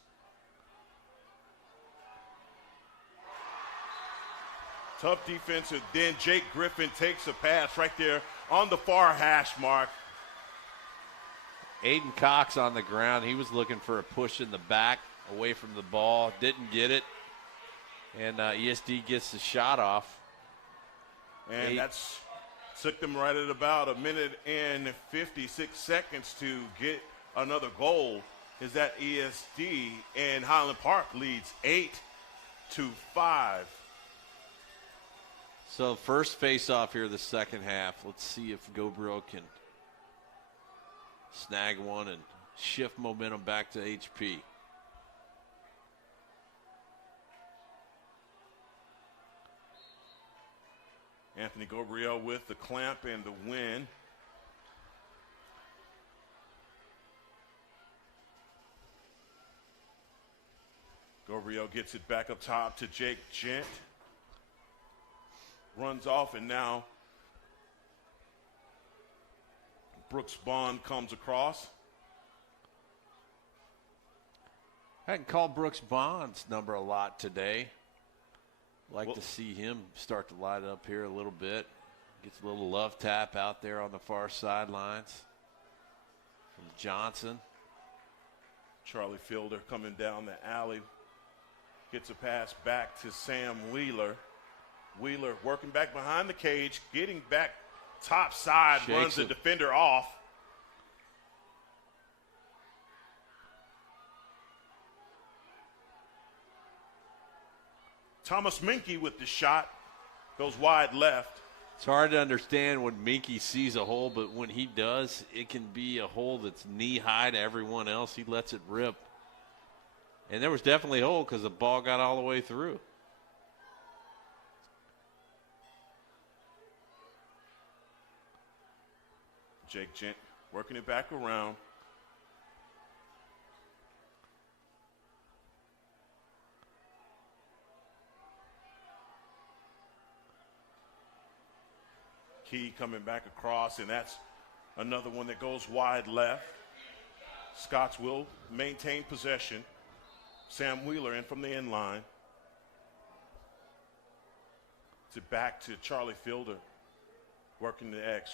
Tough defense, and then Jake Griffin takes a pass right there on the far hash mark. Aiden Cox on the ground. He was looking for a push in the back away from the ball. Didn't get it. And ESD gets the shot off. And that's took them right at about a minute and 56 seconds to get another goal. Is that ESD and Highland Park leads 8-5. So first face-off here the second half. Let's see if Gobro can snag one and shift momentum back to HP. Anthony Gabriel with the clamp and the win. Gabriel gets it back up top to Jake Gent. Runs off, and now Brooks Bond comes across. I hadn't called Brooks Bond's number a lot today. Like to see him start to light up here a little bit. Gets a little love tap out there on the far sidelines from Johnson. Charlie Fielder coming down the alley. Gets a pass back to Sam Wheeler. Wheeler working back behind the cage, getting back top side, runs the defender off. Thomas Minky with the shot. Goes wide left. It's hard to understand when Minky sees a hole, but when he does, it can be a hole that's knee-high to everyone else. He lets it rip. And there was definitely a hole because the ball got all the way through. Jake Gent working it back around. Key coming back across, and that's another one that goes wide left. Scots will maintain possession. Sam Wheeler in from the end line. To back to Charlie Fielder, working the X.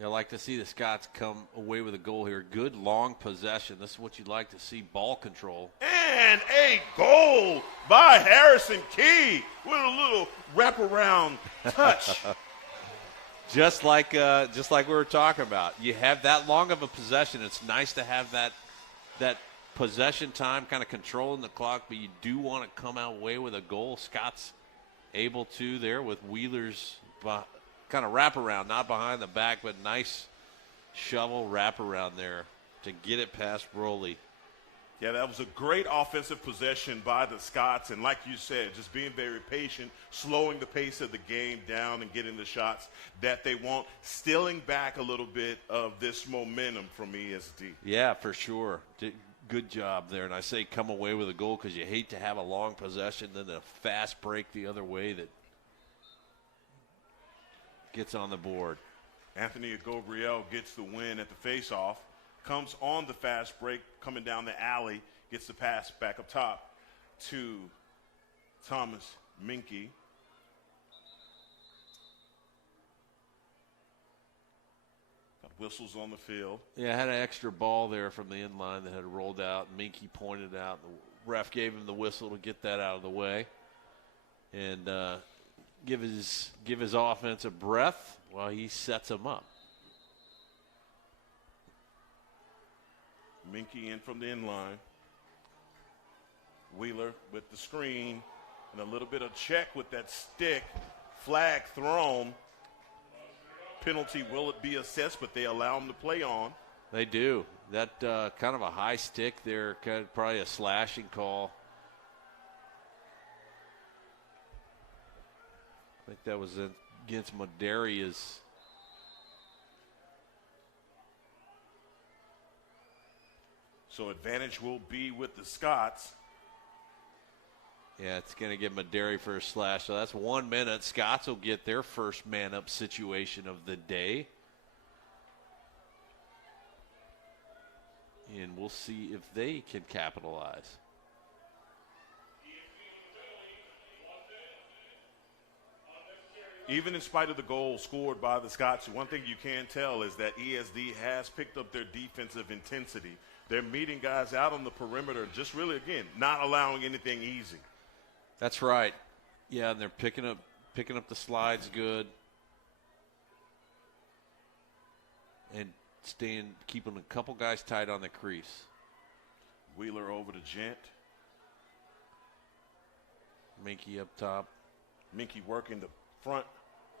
Yeah, I like to see the Scots come away with a goal here. Good long possession. This is what you'd like to see, ball control. And a goal by Harrison Key with a little wraparound touch. just like we were talking about. You have that long of a possession. It's nice to have that possession time kind of controlling the clock, but you do want to come out away with a goal. Scott's able to there with Wheeler's kind of wraparound, not behind the back, but nice shovel wraparound there to get it past Broly. Yeah, that was a great offensive possession by the Scots, and like you said, just being very patient, slowing the pace of the game down and getting the shots that they want, stealing back a little bit of this momentum from ESD. Yeah, for sure. Good job there, and I say come away with a goal because you hate to have a long possession, then a fast break the other way that gets on the board. Anthony Gabriel gets the win at the face-off. Comes on the fast break, coming down the alley, gets the pass back up top to Thomas Minky. Got whistles on the field. Yeah, had an extra ball there from the end line that had rolled out. Minky pointed out. The ref gave him the whistle to get that out of the way and give his offense a breath while he sets him up. Minky in from the end line. Wheeler with the screen and a little bit of check with that stick. Flag thrown. Penalty, will it be assessed, but they allow him to play on. They do. That kind of a high stick there, kind of probably a slashing call. I think that was against Madaria's. So advantage will be with the Scots. Yeah, it's going to give Madari for a slash. So that's 1 minute. Scots will get their first man-up situation of the day. And we'll see if they can capitalize. Even in spite of the goal scored by the Scots, one thing you can tell is that ESD has picked up their defensive intensity. They're meeting guys out on the perimeter, just really, again, not allowing anything easy. That's right. Yeah, and they're picking up the slides good. And keeping a couple guys tight on the crease. Wheeler over to Gent. Minky up top. Minky working the front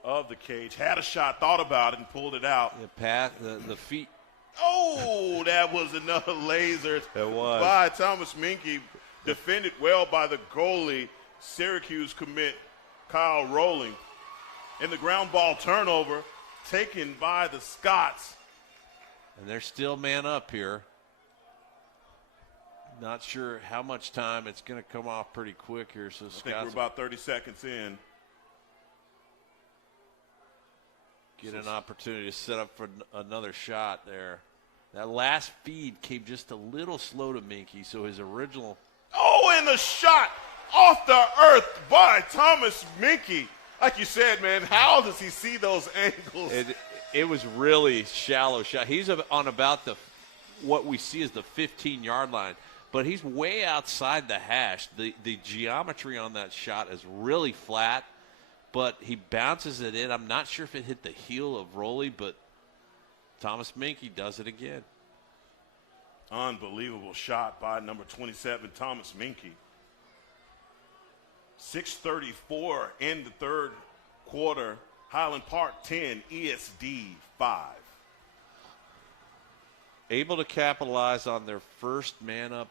of the cage. Had a shot, thought about it, and pulled it out. Yeah, the feet. Oh, that was another laser. It was. By Thomas Minky. Defended well by the goalie, Syracuse commit Kyle Rowling. In the ground ball turnover, taken by the Scots. And they're still man up here. Not sure how much time. It's going to come off pretty quick here. So I think we're about 30 seconds in. Get an opportunity to set up for another shot there. That last feed came just a little slow to Minky, so his original. Oh, and the shot off the earth by Thomas Minky. Like you said, man, how does he see those angles? It was really shallow shot. He's on about what we see as the 15-yard line, but he's way outside the hash. The geometry on that shot is really flat, but he bounces it in. I'm not sure if it hit the heel of Roley, but Thomas Minky does it again. Unbelievable shot by number 27, Thomas Minky. 6:34 in the third quarter. Highland Park 10, ESD 5. Able to capitalize on their first man-up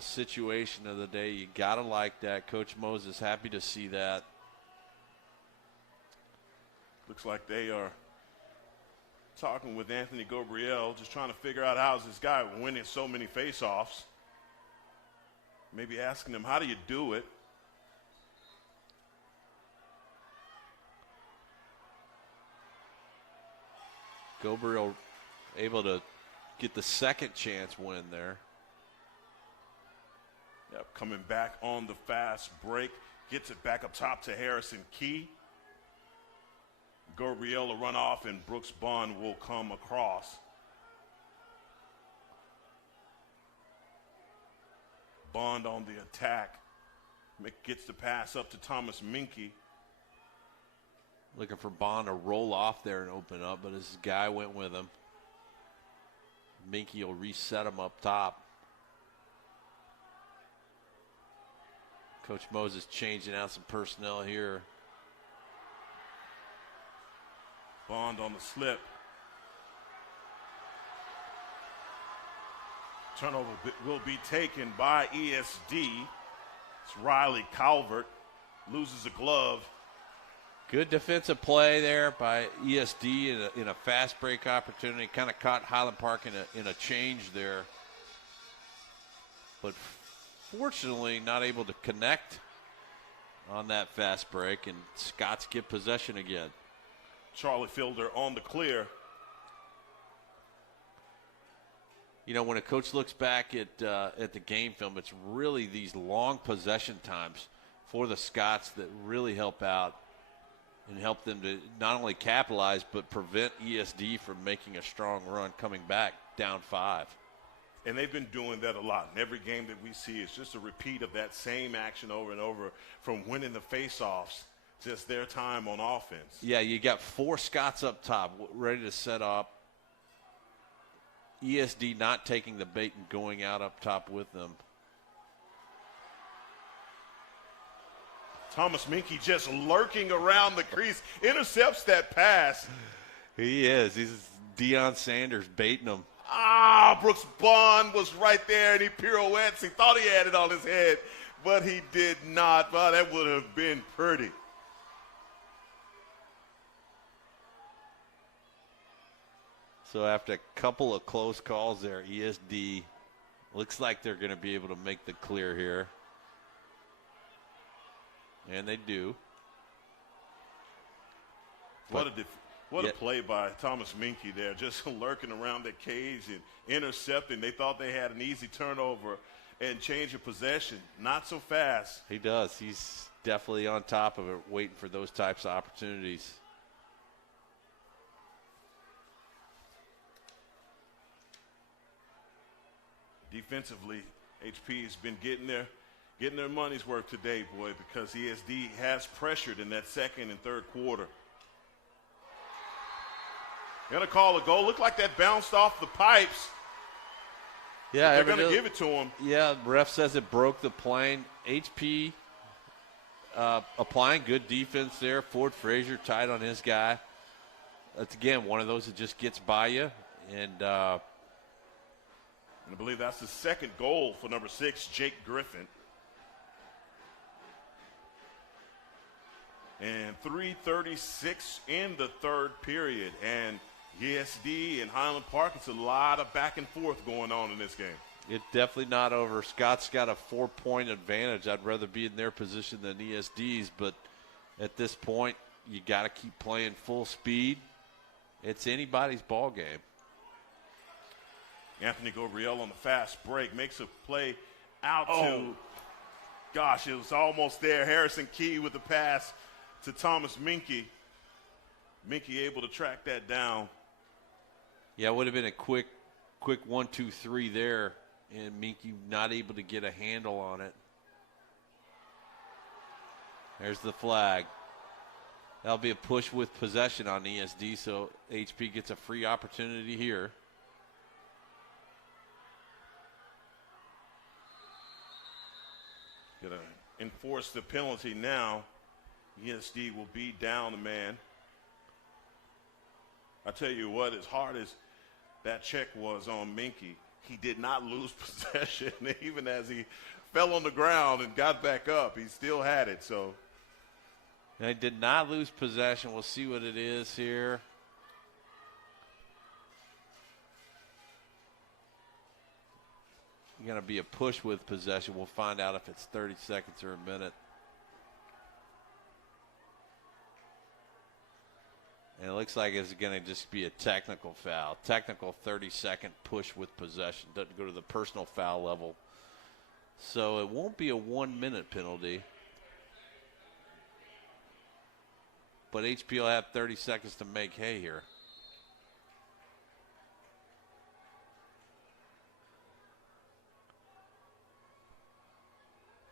situation of the day. You got to like that. Coach Moses happy to see that. Looks like they are talking with Anthony Gabriel, just trying to figure out how's this guy winning so many face-offs. Maybe asking him, how do you do it? Gabriel able to get the second chance win there. Yep, coming back on the fast break. Gets it back up top to Harrison Key. Gabriel will run off, and Brooks Bond will come across. Bond on the attack. Gets the pass up to Thomas Minky. Looking for Bond to roll off there and open up, but his guy went with him. Minky will reset him up top. Coach Moses changing out some personnel here. Bond on the slip. Turnover will be taken by ESD. It's Riley Calvert. Loses a glove. Good defensive play there by ESD in a fast break opportunity. Kind of caught Highland Park in a change there. But fortunately not able to connect on that fast break, and Scots get possession again. Charlie Fielder on the clear. You know, when a coach looks back at the game film, it's really these long possession times for the Scots that really help out and help them to not only capitalize but prevent ESD from making a strong run coming back down 5. And they've been doing that a lot. In every game that we see, it's just a repeat of that same action over and over, from winning the face-offs, just their time on offense. Yeah, you got 4 Scots up top ready to set up. ESD not taking the bait and going out up top with them. Thomas Minky just lurking around the crease, intercepts that pass. He is. He's Deion Sanders baiting him. Brooks Bond was right there, and he pirouettes. He thought he had it on his head, but he did not. Well, that would have been pretty. So after a couple of close calls there, ESD looks like they're going to be able to make the clear here. And they do. What a play by Thomas Minky there, just lurking around the cage and intercepting. They thought they had an easy turnover and change of possession. Not so fast. He does. He's definitely on top of it, waiting for those types of opportunities. Defensively, HP has been getting their money's worth today, boy, because ESD has pressured in that second and third quarter. Going to call a goal. Looked like that bounced off the pipes. Yeah, they're going to give it to him. Yeah, ref says it broke the plane. HP applying good defense there. Ford Frazier tied on his guy. That's, again, one of those that just gets by you. And I believe that's the second goal for number 6, Jake Griffin. And 3:36 in the third period. And ESD and Highland Park, it's a lot of back and forth going on in this game. It's definitely not over. Scott's got a 4-point advantage. I'd rather be in their position than ESD's, but at this point, you got to keep playing full speed. It's anybody's ball game. Anthony Gabriel on the fast break makes a play out to, gosh, it was almost there. Harrison Key with the pass to Thomas Minky. Minky able to track that down. Yeah, it would have been a quick 1, 2, 3 there, and Minky not able to get a handle on it. There's the flag. That'll be a push with possession on ESD, so HP gets a free opportunity here. Gonna enforce the penalty now. ESD will be down a man. I tell you what, as hard as that check was on Minky, he did not lose possession. Even as he fell on the ground and got back up, he still had it. So they did not lose possession. We'll see what it is here. Going to be a push with possession. We'll find out if it's 30 seconds or a minute. And it looks like it's going to just be a technical foul. Technical 30-second push with possession. Doesn't go to the personal foul level. So it won't be a 1-minute penalty. But HP will have 30 seconds to make hay here.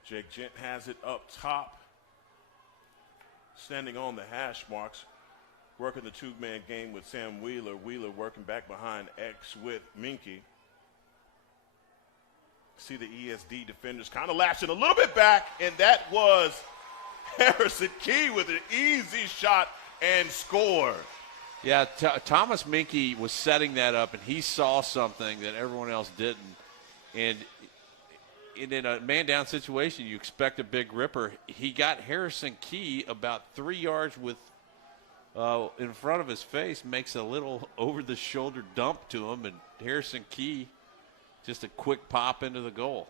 Jake Gent has it up top. Standing on the hash marks. Working the two-man game with Sam Wheeler. Wheeler working back behind X with Minky. See the ESD defenders kind of lapsing a little bit back, and that was Harrison Key with an easy shot and score. Yeah, Thomas Minky was setting that up, and he saw something that everyone else didn't. And in a man-down situation, you expect a big ripper. He got Harrison Key about 3 yards with in front of his face, makes a little over-the-shoulder dump to him, and Harrison Key just a quick pop into the goal.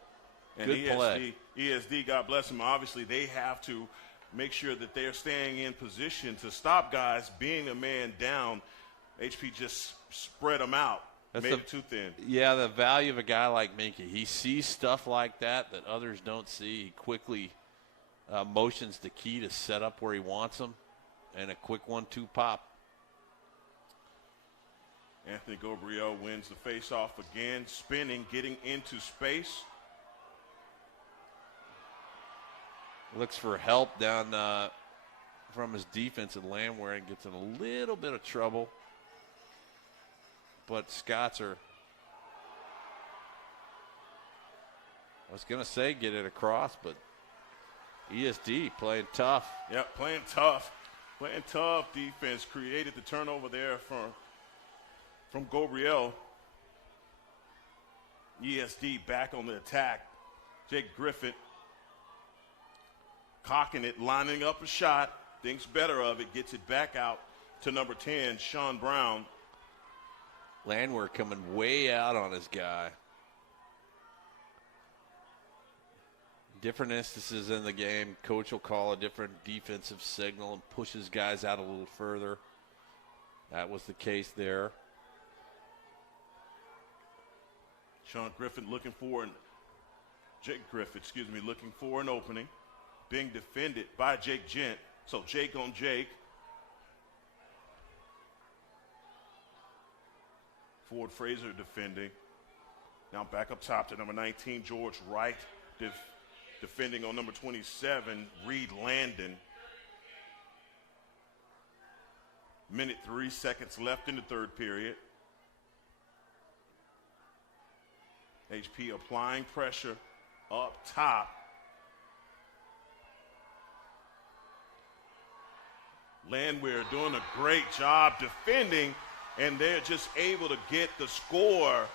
And good play. ESD, God bless them, obviously they have to make sure that they're staying in position to stop guys being a man down. HP just spread them out, made it too thin. Yeah, the value of a guy like Minky. He sees stuff like that others don't see. He quickly motions the Key to set up where he wants him. And a quick 1-2 pop. Anthony Gabriel wins the face-off again, spinning, getting into space. Looks for help down from his defense, and Landwehr gets in a little bit of trouble. But Scots are, I was going to say get it across, but ESD playing tough. Yep, playing tough. Playing tough defense, created the turnover there from Gabriel. ESD back on the attack. Jake Griffith cocking it, lining up a shot, thinks better of it, gets it back out to number 10, Sean Brown. Landwehr coming way out on his guy. Different instances in the game, coach will call a different defensive signal and pushes guys out a little further. That was the case there. Jake Griffith looking for an opening. Being defended by Jake Gent. So Jake on Jake. Ford Fraser defending. Now back up top to number 19, George Wright. Defending on number 27, Reed Landon. Minute 3 seconds left in the third period. HP applying pressure up top. Landwehr doing a great job defending, and they're just able to get the score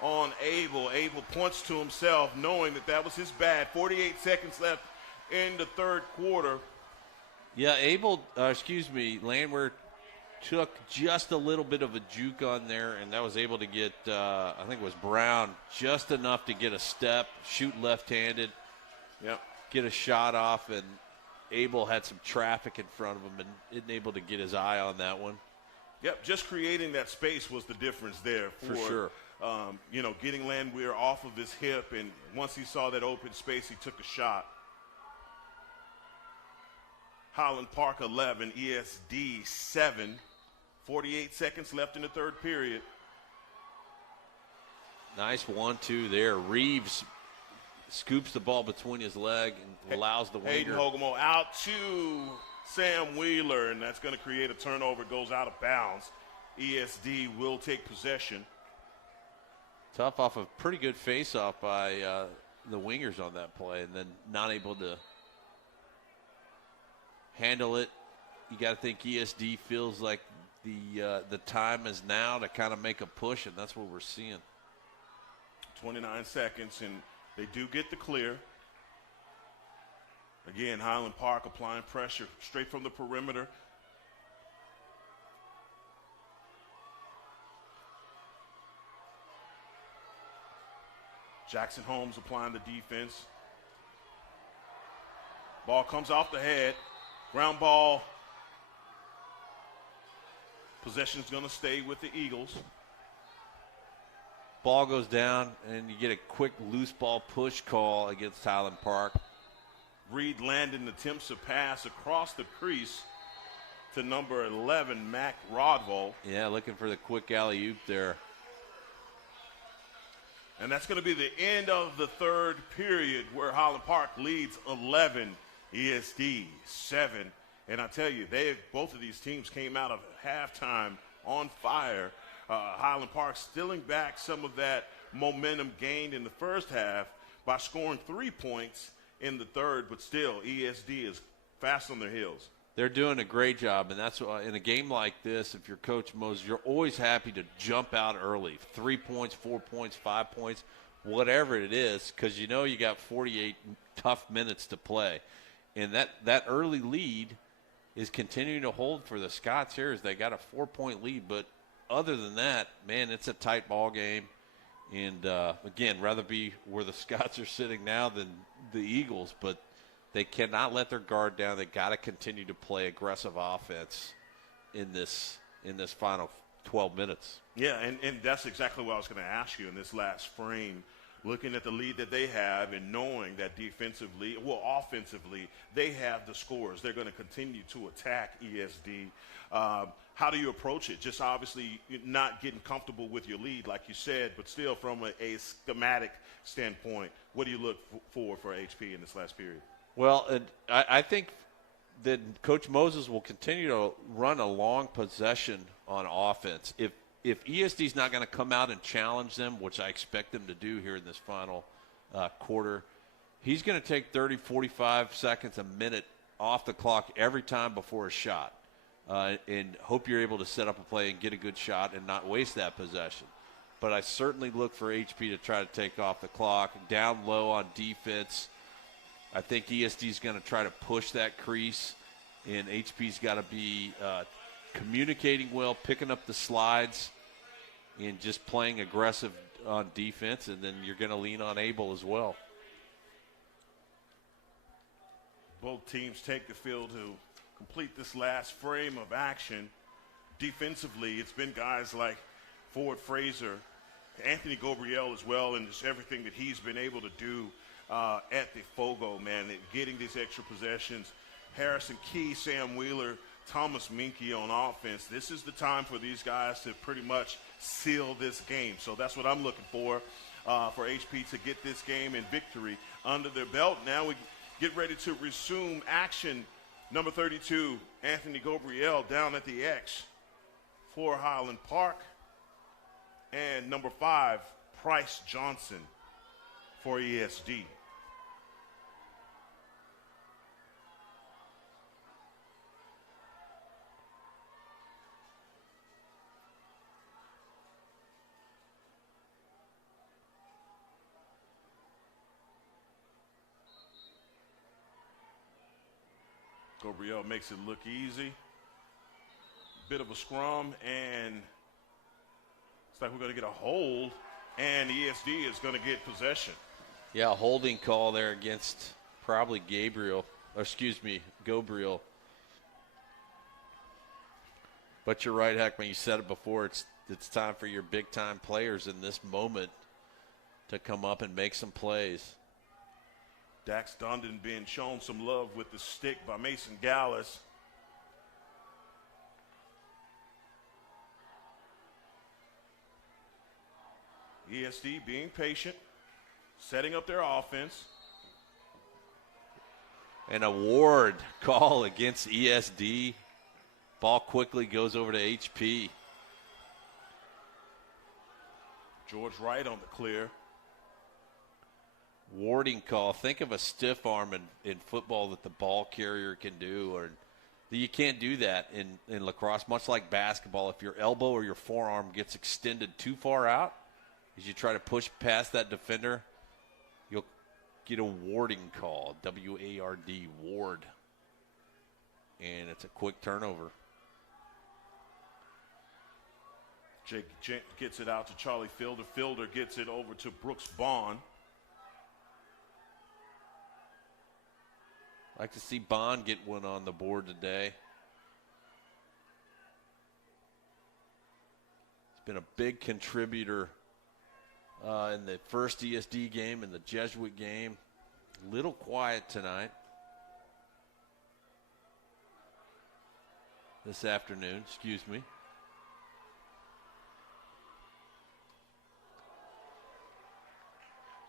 on Abel. Abel points to himself knowing that was his bad. 48 seconds left in the third quarter. Yeah, Landwehr took just a little bit of a juke on there, and that was able to get, I think it was Brown, just enough to get a step, shoot left-handed, get a shot off, and Abel had some traffic in front of him and isn't able to get his eye on that one. Yep, just creating that space was the difference there. For sure. Getting Landwehr off of his hip, and once he saw that open space, he took a shot. Highland Park 11, ESD 7. 48 seconds left in the third period. Nice 1-2 there. Reeves scoops the ball between his leg and allows the Hayden winger. Hogemo out to Sam Wheeler, and that's going to create a turnover. Goes out of bounds. ESD will take possession. Tough off a pretty good face-off by the wingers on that play, and then not able to handle it. You got to think ESD feels like the time is now to kind of make a push, and that's what we're seeing. 29 seconds, and they do get the clear. Again, Highland Park applying pressure straight from the perimeter. Jackson Holmes applying the defense. Ball comes off the head. Ground ball. Possession's going to stay with the Eagles. Ball goes down, and you get a quick loose ball push call against Highland Park. Reed Landon attempts a pass across the crease to number 11, Mac Rodville. Yeah, looking for the quick alley-oop there. And that's going to be the end of the third period, where Highland Park leads 11, ESD 7. And I tell you, both of these teams came out of halftime on fire. Highland Park stealing back some of that momentum gained in the first half by scoring 3 points in the third, but still ESD is fast on their heels. They're doing a great job, and that's why in a game like this, if you're Coach Moses, you're always happy to jump out early. 3 points, 4 points, 5 points, whatever it is, because you know you got 48 tough minutes to play. And that early lead is continuing to hold for the Scots here as they got a 4-point lead. But other than that, man, it's a tight ball game. And, again, rather be where the Scots are sitting now than the Eagles. But they cannot let their guard down. They got to continue to play aggressive offense in this final 12 minutes. Yeah, and that's exactly what I was going to ask you in this last frame. Looking at the lead that they have and knowing that offensively, they have the scores. They're going to continue to attack ESD. How do you approach it? Just obviously not getting comfortable with your lead, like you said, but still from a schematic standpoint, what do you look for HP in this last period? Well, I think that Coach Moses will continue to run a long possession on offense. If ESD's not going to come out and challenge them, which I expect them to do here in this final quarter, he's going to take 30, 45 seconds, a minute off the clock every time before a shot, and hope you're able to set up a play and get a good shot and not waste that possession. But I certainly look for HP to try to take off the clock. Down low on defense, I think ESD's going to try to push that crease, and HP's got to be communicating well, picking up the slides, and just playing aggressive on defense, and then you're going to lean on Abel as well. Both teams take the field to complete this last frame of action. Defensively, it's been guys like Ford Fraser, Anthony Gabriel as well, and just everything that he's been able to do at the Fogo, man, getting these extra possessions. Harrison Key, Sam Wheeler, Thomas Minke on offense. This is the time for these guys to pretty much seal this game. So that's what I'm looking for HP to get this game in victory under their belt. Now we get ready to resume action. Number 32, Anthony Gabriel down at the X for Highland Park. And number 5, Price Johnson for ESD. Gabriel makes it look easy. Bit of a scrum, and it's like we're going to get a hold, and ESD is going to get possession. Yeah, a holding call there against probably Gabriel. But you're right, Heckman. You said it before. It's time for your big-time players in this moment to come up and make some plays. Dax Dundon being shown some love with the stick by Mason Gallus. ESD being patient, setting up their offense. An award call against ESD. Ball quickly goes over to HP. George Wright on the clear. Warding call. Think of a stiff arm in football that the ball carrier can do, or you can't do that in lacrosse, much like basketball. If your elbow or your forearm gets extended too far out, as you try to push past that defender, you'll get a warding call, W-A-R-D, ward. And it's a quick turnover. Jake Gent gets it out to Charlie Fielder. Fielder gets it over to Brooks Bond. I'd like to see Bond get one on the board today. He's been a big contributor in the first ESD game and the Jesuit game. A little quiet tonight. This afternoon, excuse me.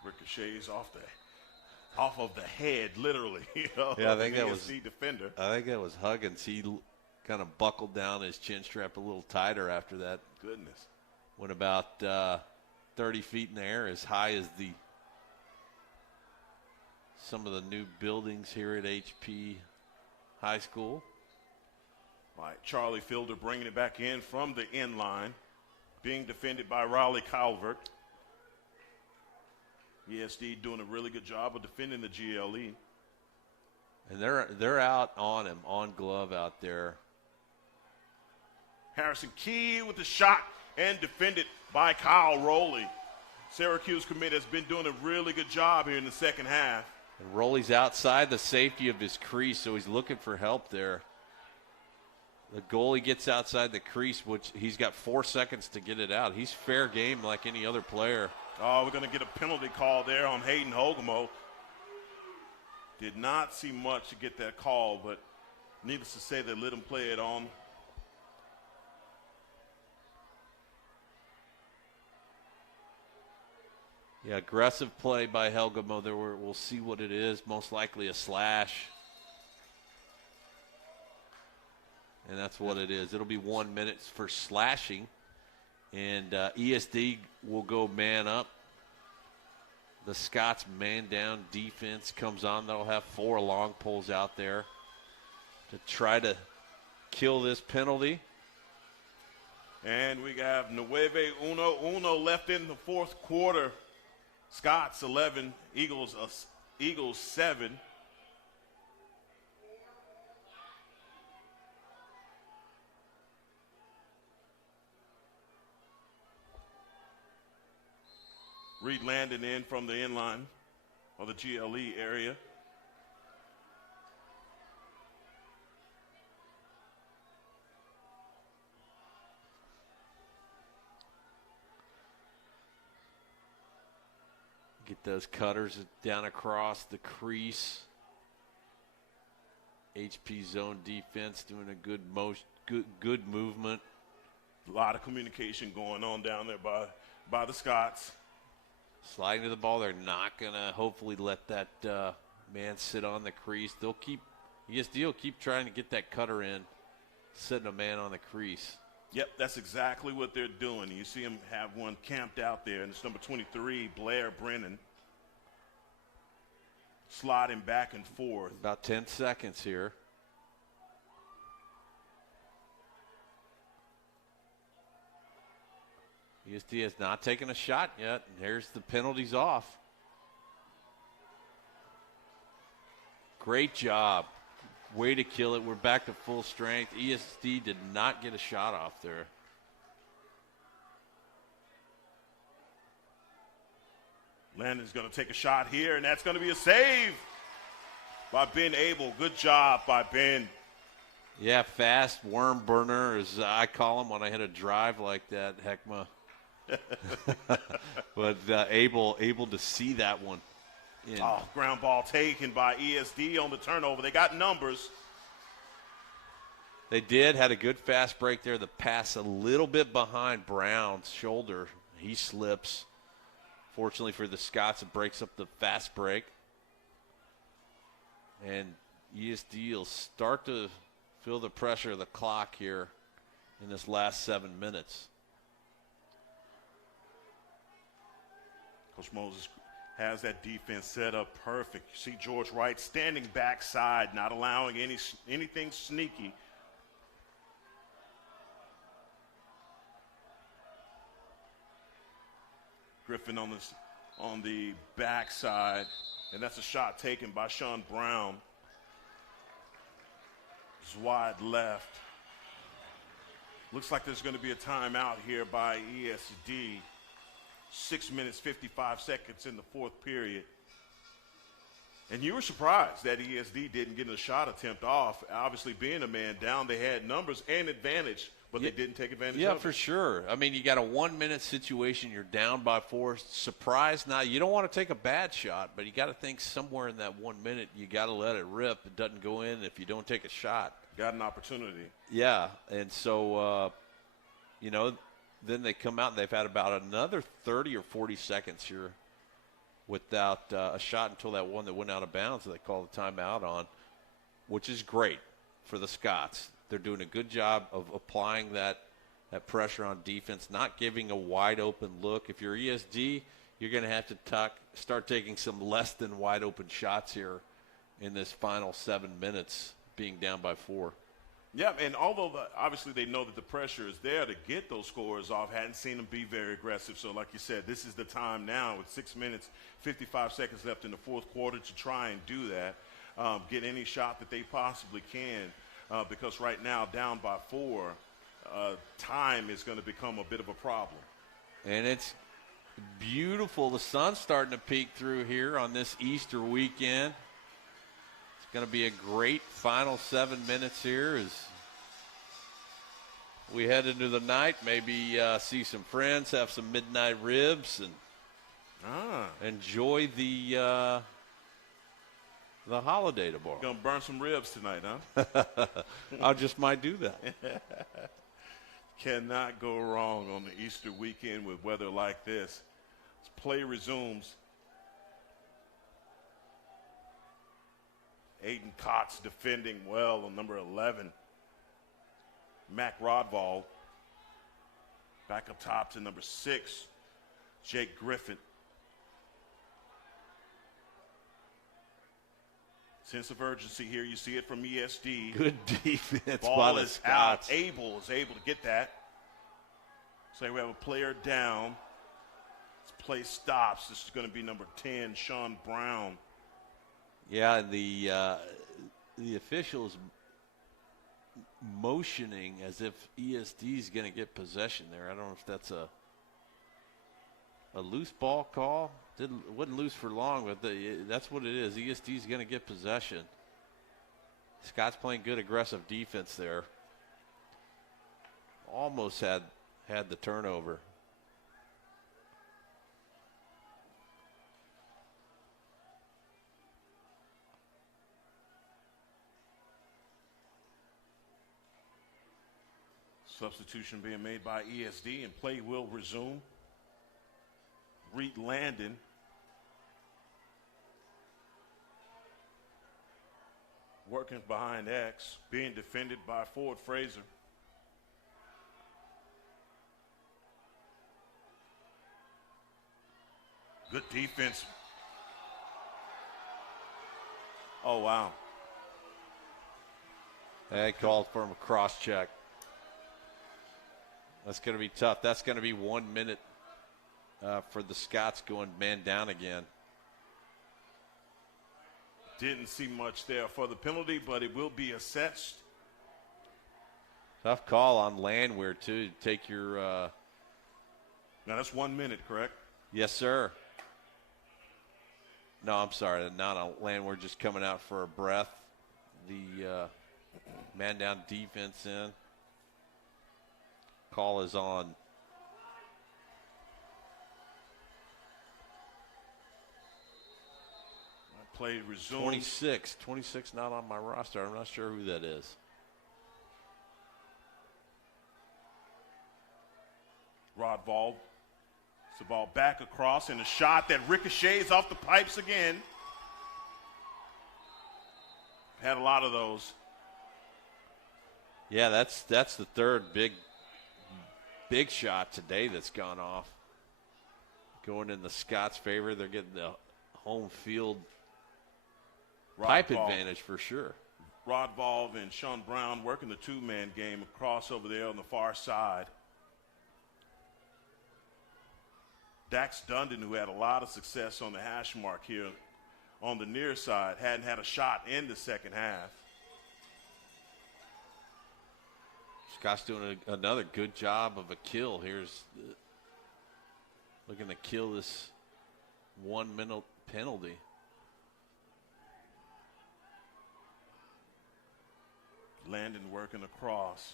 Ricochets off of the head, literally. You know, yeah, I think that was defender. I think that was Huggins. He kind of buckled down his chin strap a little tighter after that. Goodness. Went about 30 feet in the air, as high as some of the new buildings here at HP High School. All right, Charlie Fielder bringing it back in from the end line, being defended by Riley Calvert. ESD doing a really good job of defending the GLE. And they're out on him, on glove out there. Harrison Key with the shot and defended by Kyle Rowley. Syracuse commit has been doing a really good job here in the second half. And Rowley's outside the safety of his crease, so he's looking for help there. The goalie gets outside the crease, which he's got 4 seconds to get it out. He's fair game like any other player. Oh, we're going to get a penalty call there on Hayden Hogemo. Did not see much to get that call, but needless to say, they let him play it on. Yeah, aggressive play by Hogemo. We'll see what it is. Most likely a slash. And that's what it is. It'll be 1 minute for slashing. And ESD will go man up. The Scots man down defense comes on. They'll have 4 long poles out there to try to kill this penalty. And we have Nueve Uno left in the fourth quarter. Scots 11, Eagles 7. Reed Landon in from the inline of the GLE area. Get those cutters down across the crease. HP zone defense doing a good movement. A lot of communication going on down there by the Scots. Sliding to the ball, they're not going to hopefully let that man sit on the crease. ESD will keep trying to get that cutter in, sitting a man on the crease. Yep, that's exactly what they're doing. You see him have one camped out there, and it's number 23, Blair Brennan, sliding back and forth. About 10 seconds here. ESD has not taken a shot yet, and here's the penalties off. Great job. Way to kill it. We're back to full strength. ESD did not get a shot off there. Landon's going to take a shot here, and that's going to be a save by Ben Abel. Good job by Ben. Yeah, fast worm burner, as I call him when I hit a drive like that, Heckma. But able to see that one. Oh, ground ball taken by ESD on the turnover. They got numbers. They had a good fast break there. The pass a little bit behind Brown's shoulder. He slips. Fortunately for the Scots, it breaks up the fast break. And ESD will start to feel the pressure of the clock here in this last 7 minutes. Coach Moses has that defense set up perfect. You see George Wright standing backside, not allowing anything sneaky. Griffin on the backside, and that's a shot taken by Sean Brown. It's wide left. Looks like there's going to be a timeout here by ESD. 6 minutes, 55 seconds in the fourth period. And you were surprised that ESD didn't get a shot attempt off. Obviously, being a man down, they had numbers and advantage, but they didn't take advantage of it. Yeah, for sure. I mean, you got a 1 minute situation. You're down by 4. Surprised now. You don't want to take a bad shot, but you got to think somewhere in that 1 minute, you got to let it rip. It doesn't go in if you don't take a shot. Got an opportunity. Yeah, and so, then they come out and they've had about another 30 or 40 seconds here without a shot until that one that went out of bounds that they called the timeout on, which is great for the Scots. They're doing a good job of applying that pressure on defense, not giving a wide open look. If you're ESD, you're going to have to start taking some less than wide open shots here in this final 7 minutes, being down by 4. Yeah, and although obviously they know that the pressure is there to get those scores off, hadn't seen them be very aggressive. So like you said, this is the time now with 6 minutes, 55 seconds left in the fourth quarter to try and do that, get any shot that they possibly can, because right now down by 4, time is going to become a bit of a problem. And it's beautiful. The sun's starting to peek through here on this Easter weekend. Going to be a great final 7 minutes here as we head into the night. Maybe see some friends, have some midnight ribs, and enjoy the holiday tomorrow. Going to burn some ribs tonight, huh? I just might do that. Cannot go wrong on the Easter weekend with weather like this. As play resumes. Aiden Cox defending well on number 11. Mac Rodvall back up top to number 6, Jake Griffin. Sense of urgency here. You see it from ESD. Good defense. Ball is out. Abel is able to get that. So we have a player down. This play stops. This is going to be number 10, Sean Brown. Yeah, the officials motioning as if ESD is going to get possession there. I don't know if that's a loose ball call. Wasn't loose for long, but that's what it is. ESD is going to get possession. Scott's playing good aggressive defense there. Almost had the turnover. Substitution being made by ESD, and play will resume. Reed Landon. Working behind X, being defended by Ford Fraser. Good defense. Oh, wow. They called for him a cross check. That's going to be tough. That's going to be 1 minute for the Scots going man down again. Didn't see much there for the penalty, but it will be assessed. Tough call on Landwehr, too, to take your now, that's 1 minute, correct? Yes, sir. No, I'm sorry. Not on Landwehr, just coming out for a breath. The man down defense in. Call is on. play resumes. 26 not on my roster. I'm not sure who that is. Rodvald. It's the ball back across, and a shot that ricochets off the pipes again. Had a lot of those. Yeah, that's the third big shot today that's gone off. Going in the Scots' favor. They're getting the home field pipe advantage for sure. Rodvald and Sean Brown working the two-man game across over there on the far side. Dax Dundon, who had a lot of success on the hash mark here on the near side, hadn't had a shot in the second half. Scott's doing another good job of a kill. Here's looking to kill this 1 minute penalty. Landon working across.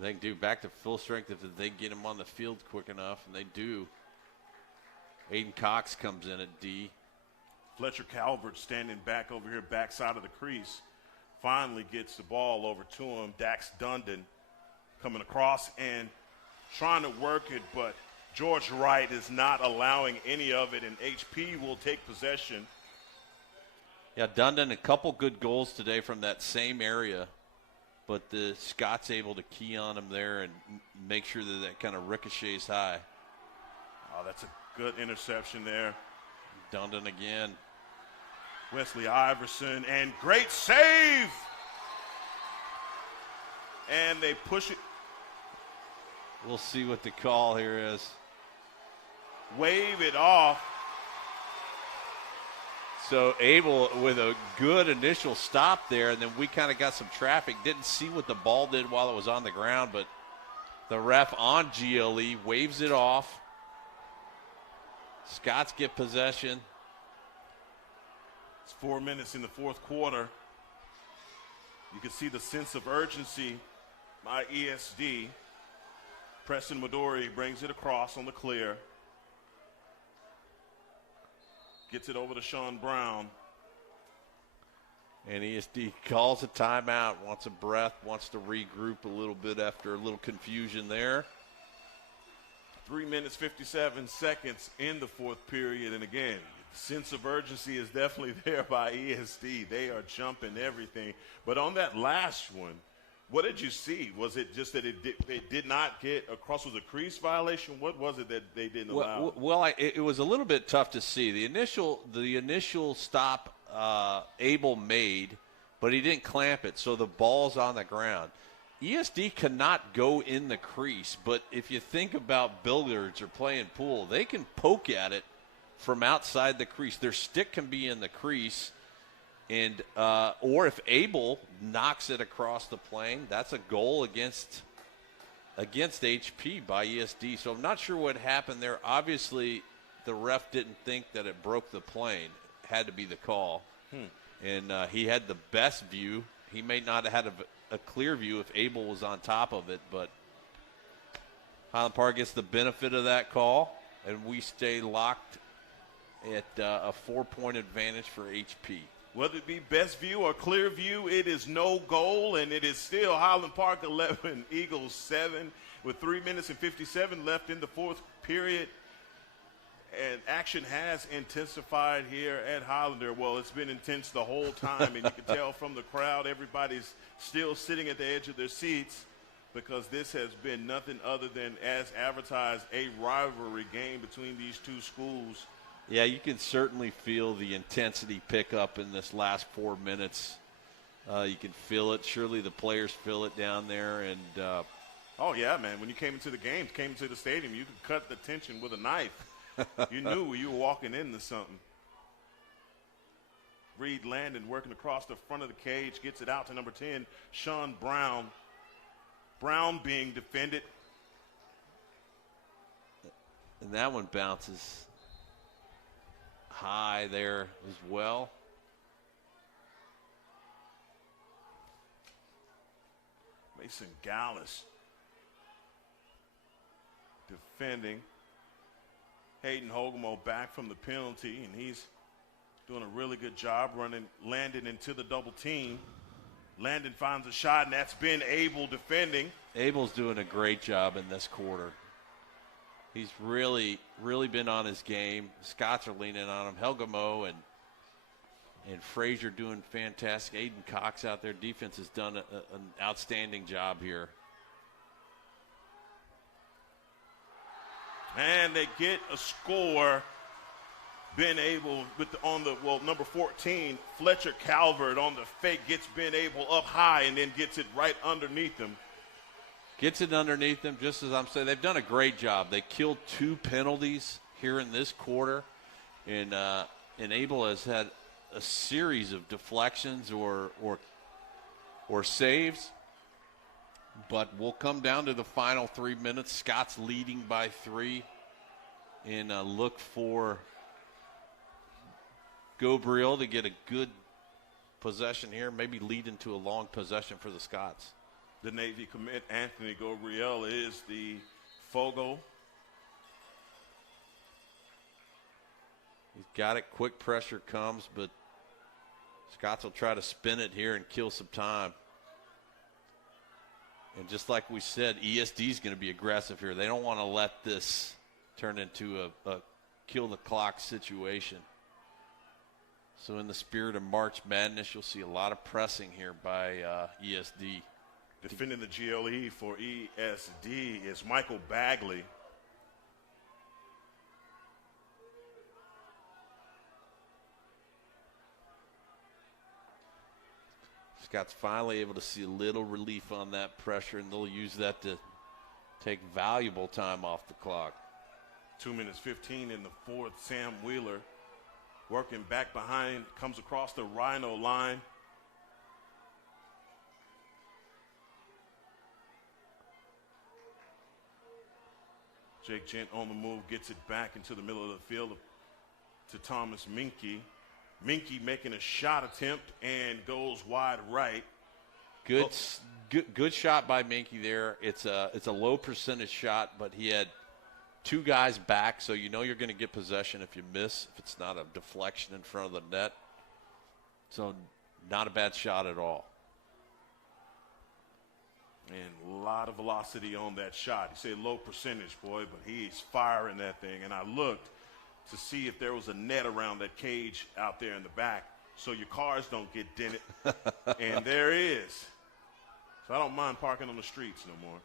They can do back to full strength if they get him on the field quick enough, and they do. Aiden Cox comes in at D. Fletcher Calvert standing back over here, backside of the crease. Finally gets the ball over to him. Dax Dundon coming across and trying to work it, but George Wright is not allowing any of it, and HP will take possession. Yeah, Dundon, a couple good goals today from that same area, but the Scots able to key on him there and make sure that kind of ricochets high. Oh, that's a good interception there. Dundon again. Wesley Iverson, and great save! And they push it. We'll see what the call here is. Wave it off. So Abel with a good initial stop there, and then we kind of got some traffic. Didn't see what the ball did while it was on the ground, but the ref on GLE waves it off. Scots get possession. It's 4 minutes in the fourth quarter. You can see the sense of urgency by ESD. Preston Midori brings it across on the clear. Gets it over to Sean Brown. And ESD calls a timeout, wants a breath, wants to regroup a little bit after a little confusion there. 3 minutes, 57 seconds in the fourth period. And again, sense of urgency is definitely there by ESD. They are jumping everything. But on that last one, what did you see? Was it just that they did not get across? Was a crease violation? What was it that they didn't allow? Well, it was a little bit tough to see. The initial stop Abel made, but he didn't clamp it, so the ball's on the ground. ESD cannot go in the crease, but if you think about billiards or playing pool, they can poke at it from outside the crease. Their stick can be in the crease. And or if Abel knocks it across the plane, that's a goal against HP by ESD. So I'm not sure what happened there. Obviously, the ref didn't think that it broke the plane. It had to be the call. And he had the best view. He may not have had a clear view if Abel was on top of it, but Highland Park gets the benefit of that call, and we stay locked at a 4-point advantage for HP. Whether it be best view or clear view, it is no goal, and it is still Highland Park 11, Eagles 7, with 3 minutes and 57 left in the fourth period. And action has intensified here at Highlander. Well, it's been intense the whole time, and you can tell from the crowd, everybody's still sitting at the edge of their seats because this has been nothing other than, as advertised, a rivalry game between these two schools. Yeah, you can certainly feel the intensity pick up in this last 4 minutes. You can feel it. Surely the players feel it down there. And oh, yeah, man. When you came into the game, came into the stadium, you could cut the tension with a knife. You knew you were walking into something. Reed Landon working across the front of the cage, gets it out to number 10, Sean Brown. Brown being defended. And that one bounces high there as well. Mason Gallus defending. Hayden Hogemo back from the penalty, and he's doing a really good job landing into the double team. Landon finds a shot, and that's been Abel defending. Abel's doing a great job in this quarter. He's really, really been on his game. Scots are leaning on him. Hogemo and Frazier doing fantastic. Aiden Cox out there. Defense has done an outstanding job here. And they get a score. Ben Abel number 14, Fletcher Calvert on the fake gets Ben Abel up high and then gets it right underneath him. Gets it underneath them, just as I'm saying. They've done a great job. They killed 2 penalties here in this quarter, and Abel has had a series of deflections or saves. But we'll come down to the final 3 minutes. Scott's leading by 3, and look for Gabriel to get a good possession here, maybe lead into a long possession for the Scots. The Navy commit, Anthony Gabriel, is the Fogo. He's got it. Quick pressure comes, but Scots will try to spin it here and kill some time. And just like we said, ESD is going to be aggressive here. They don't want to let this turn into a kill the clock situation. So in the spirit of March Madness, you'll see a lot of pressing here by ESD. Defending the GLE for ESD is Michael Bagley. Scott's finally able to see a little relief on that pressure, and they'll use that to take valuable time off the clock. 2 minutes 15 in the fourth. Sam Wheeler working back behind, comes across the Rhino line. Jake Gent on the move, gets it back into the middle of the field to Thomas Minke. Minke making a shot attempt and goes wide right. Good shot by Minke there. It's a low percentage shot, but he had 2 guys back, so you know you're going to get possession if you miss, if it's not a deflection in front of the net. So not a bad shot at all. And a lot of velocity on that shot. You say low percentage, boy, but he's firing that thing. And I looked to see if there was a net around that cage out there in the back so your cars don't get dented. And there is. So I don't mind parking on the streets no more.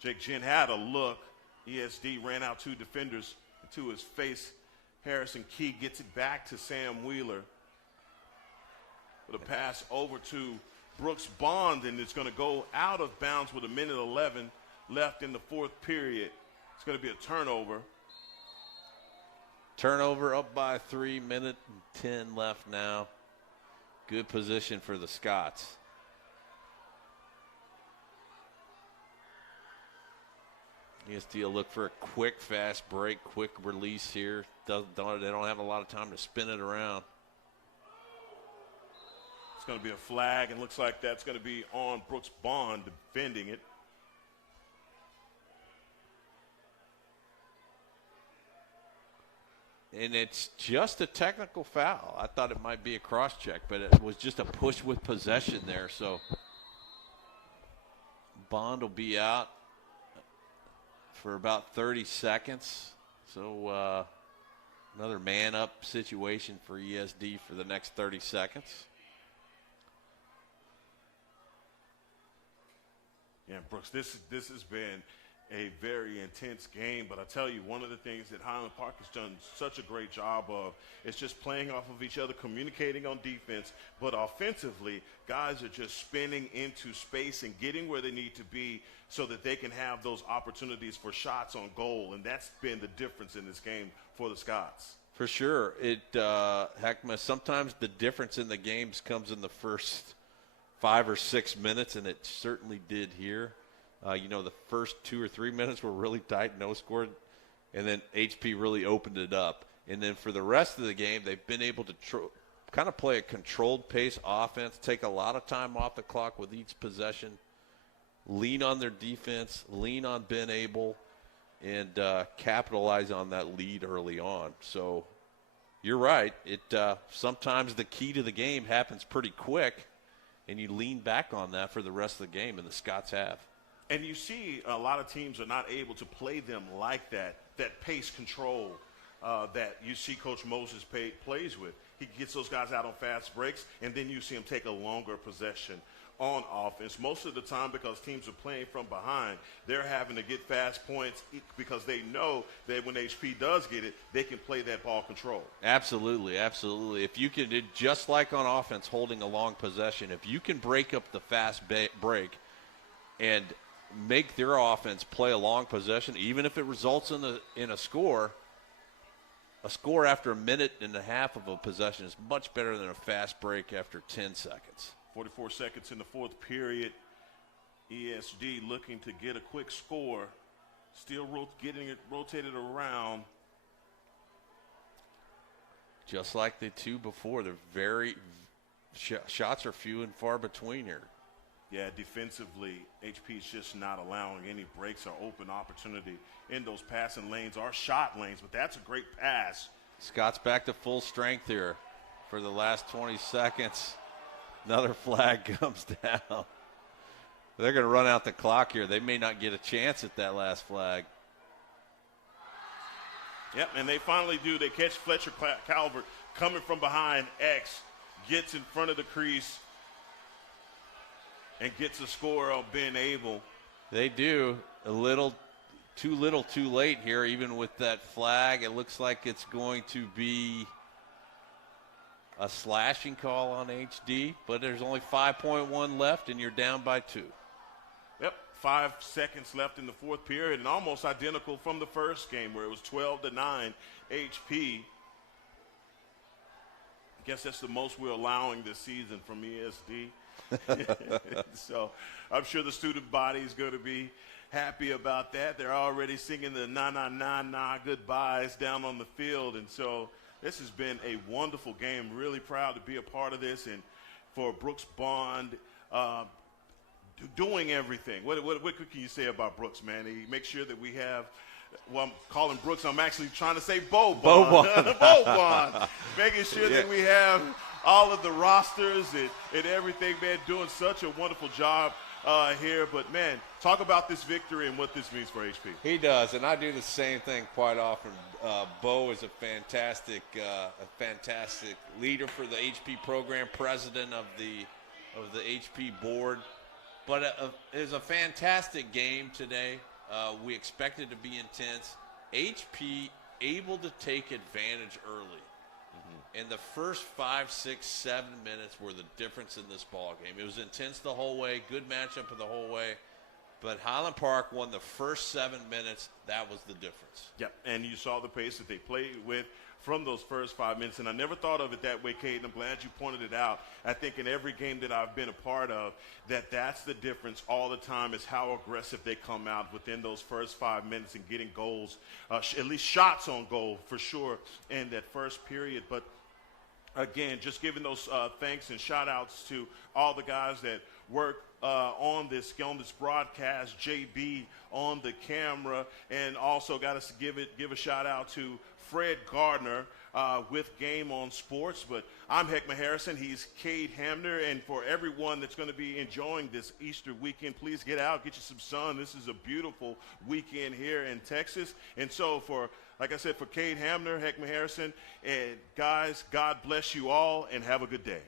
Jake Gent had a look. ESD ran out 2 defenders to his face. Harrison Key gets it back to Sam Wheeler. With a pass over to Brooks Bond, and it's going to go out of bounds with 1:11 left in the fourth period. It's going to be a turnover. Turnover up by 3, minute and 10 left now. Good position for the Scots. ESD will look for a quick, fast break, quick release here. They don't have a lot of time to spin it around. It's going to be a flag, and looks like that's going to be on Brooks Bond defending it. And it's just a technical foul. I thought it might be a cross-check, but it was just a push with possession there. So Bond will be out for about 30 seconds. So another man-up situation for ESD for the next 30 seconds. Yeah, Brooks, this has been a very intense game, but I tell you, one of the things that Highland Park has done such a great job of is just playing off of each other, communicating on defense, but offensively, guys are just spinning into space and getting where they need to be so that they can have those opportunities for shots on goal, and that's been the difference in this game for the Scots. For sure. Heckma, sometimes the difference in the games comes in the first 5 or 6 minutes, and it certainly did here. The first 2 or 3 minutes were really tight, no score, and then HP really opened it up. And then for the rest of the game, they've been able to kind of play a controlled pace offense, take a lot of time off the clock with each possession, lean on their defense, lean on Ben Abel, and capitalize on that lead early on. So you're right. It sometimes the key to the game happens pretty quick, and you lean back on that for the rest of the game, and the Scots have. And you see a lot of teams are not able to play them like that pace control that you see Coach Moses plays with. He gets those guys out on fast breaks, and then you see him take a longer possession on offense. Most of the time, because teams are playing from behind, they're having to get fast points because they know that when HP does get it, they can play that ball control. Absolutely, absolutely. If you can, just like on offense, holding a long possession, if you can break up the fast break and make their offense play a long possession, even if it results in a score after a minute and a half of a possession is much better than a fast break after 10 seconds. 44 seconds in the fourth period. ESD looking to get a quick score. Still getting it rotated around. Just like the two before, they're very shots are few and far between here. Yeah, defensively, HP is just not allowing any breaks or open opportunity in those passing lanes or shot lanes, but that's a great pass. Scott's back to full strength here for the last 20 seconds. Another flag comes down. They're going to run out the clock here. They may not get a chance at that last flag. Yep, and they finally do. They catch Fletcher Calvert coming from behind X, gets in front of the crease, and gets a score on Ben Abel. They do. Too little, too late here, even with that flag. It looks like it's going to be a slashing call on HD, but there's only 5.1 left, and you're down by 2. Yep, 5 seconds left in the fourth period, and almost identical from the first game where it was 12-9 HP. I guess that's the most we're allowing this season from ESD. So I'm sure the student body is going to be happy about that. They're already singing the na-na-na-na goodbyes down on the field, and so this has been a wonderful game. Really proud to be a part of this, and for Brooks Bond doing everything. What can you say about Brooks, man? He makes sure that we have, well, I'm calling Brooks, I'm actually trying to say Bo Bond. Bo Bond. Making sure that we have all of the rosters and everything, man, doing such a wonderful job here. But, man, talk about this victory and what this means for HP. He does, and I do the same thing quite often. Bo is a fantastic leader for the HP program, president of the HP board. But it was a fantastic game today. We expected it to be intense. HP able to take advantage early. And the first 5, 6, 7 minutes were the difference in this ball game. It was intense the whole way, good matchup the whole way. But Highland Park won the first 7 minutes. That was the difference. Yep, and you saw the pace that they played with from those first 5 minutes. And I never thought of it that way, Kate, and I'm glad you pointed it out. I think in every game that I've been a part of, that's the difference all the time is how aggressive they come out within those first 5 minutes and getting goals, at least shots on goal for sure in that first period. But again, just giving those thanks and shout-outs to all the guys that work on this broadcast, JB on the camera, and also got to give a shout-out to Fred Gardner with Game on Sports. But I'm Heckma Harrison. He's Cade Hamner. And for everyone that's going to be enjoying this Easter weekend, please get out, get you some sun. This is a beautiful weekend here in Texas. And so like I said, for Cade Hamner, Heckma Harrison, and guys, God bless you all and have a good day.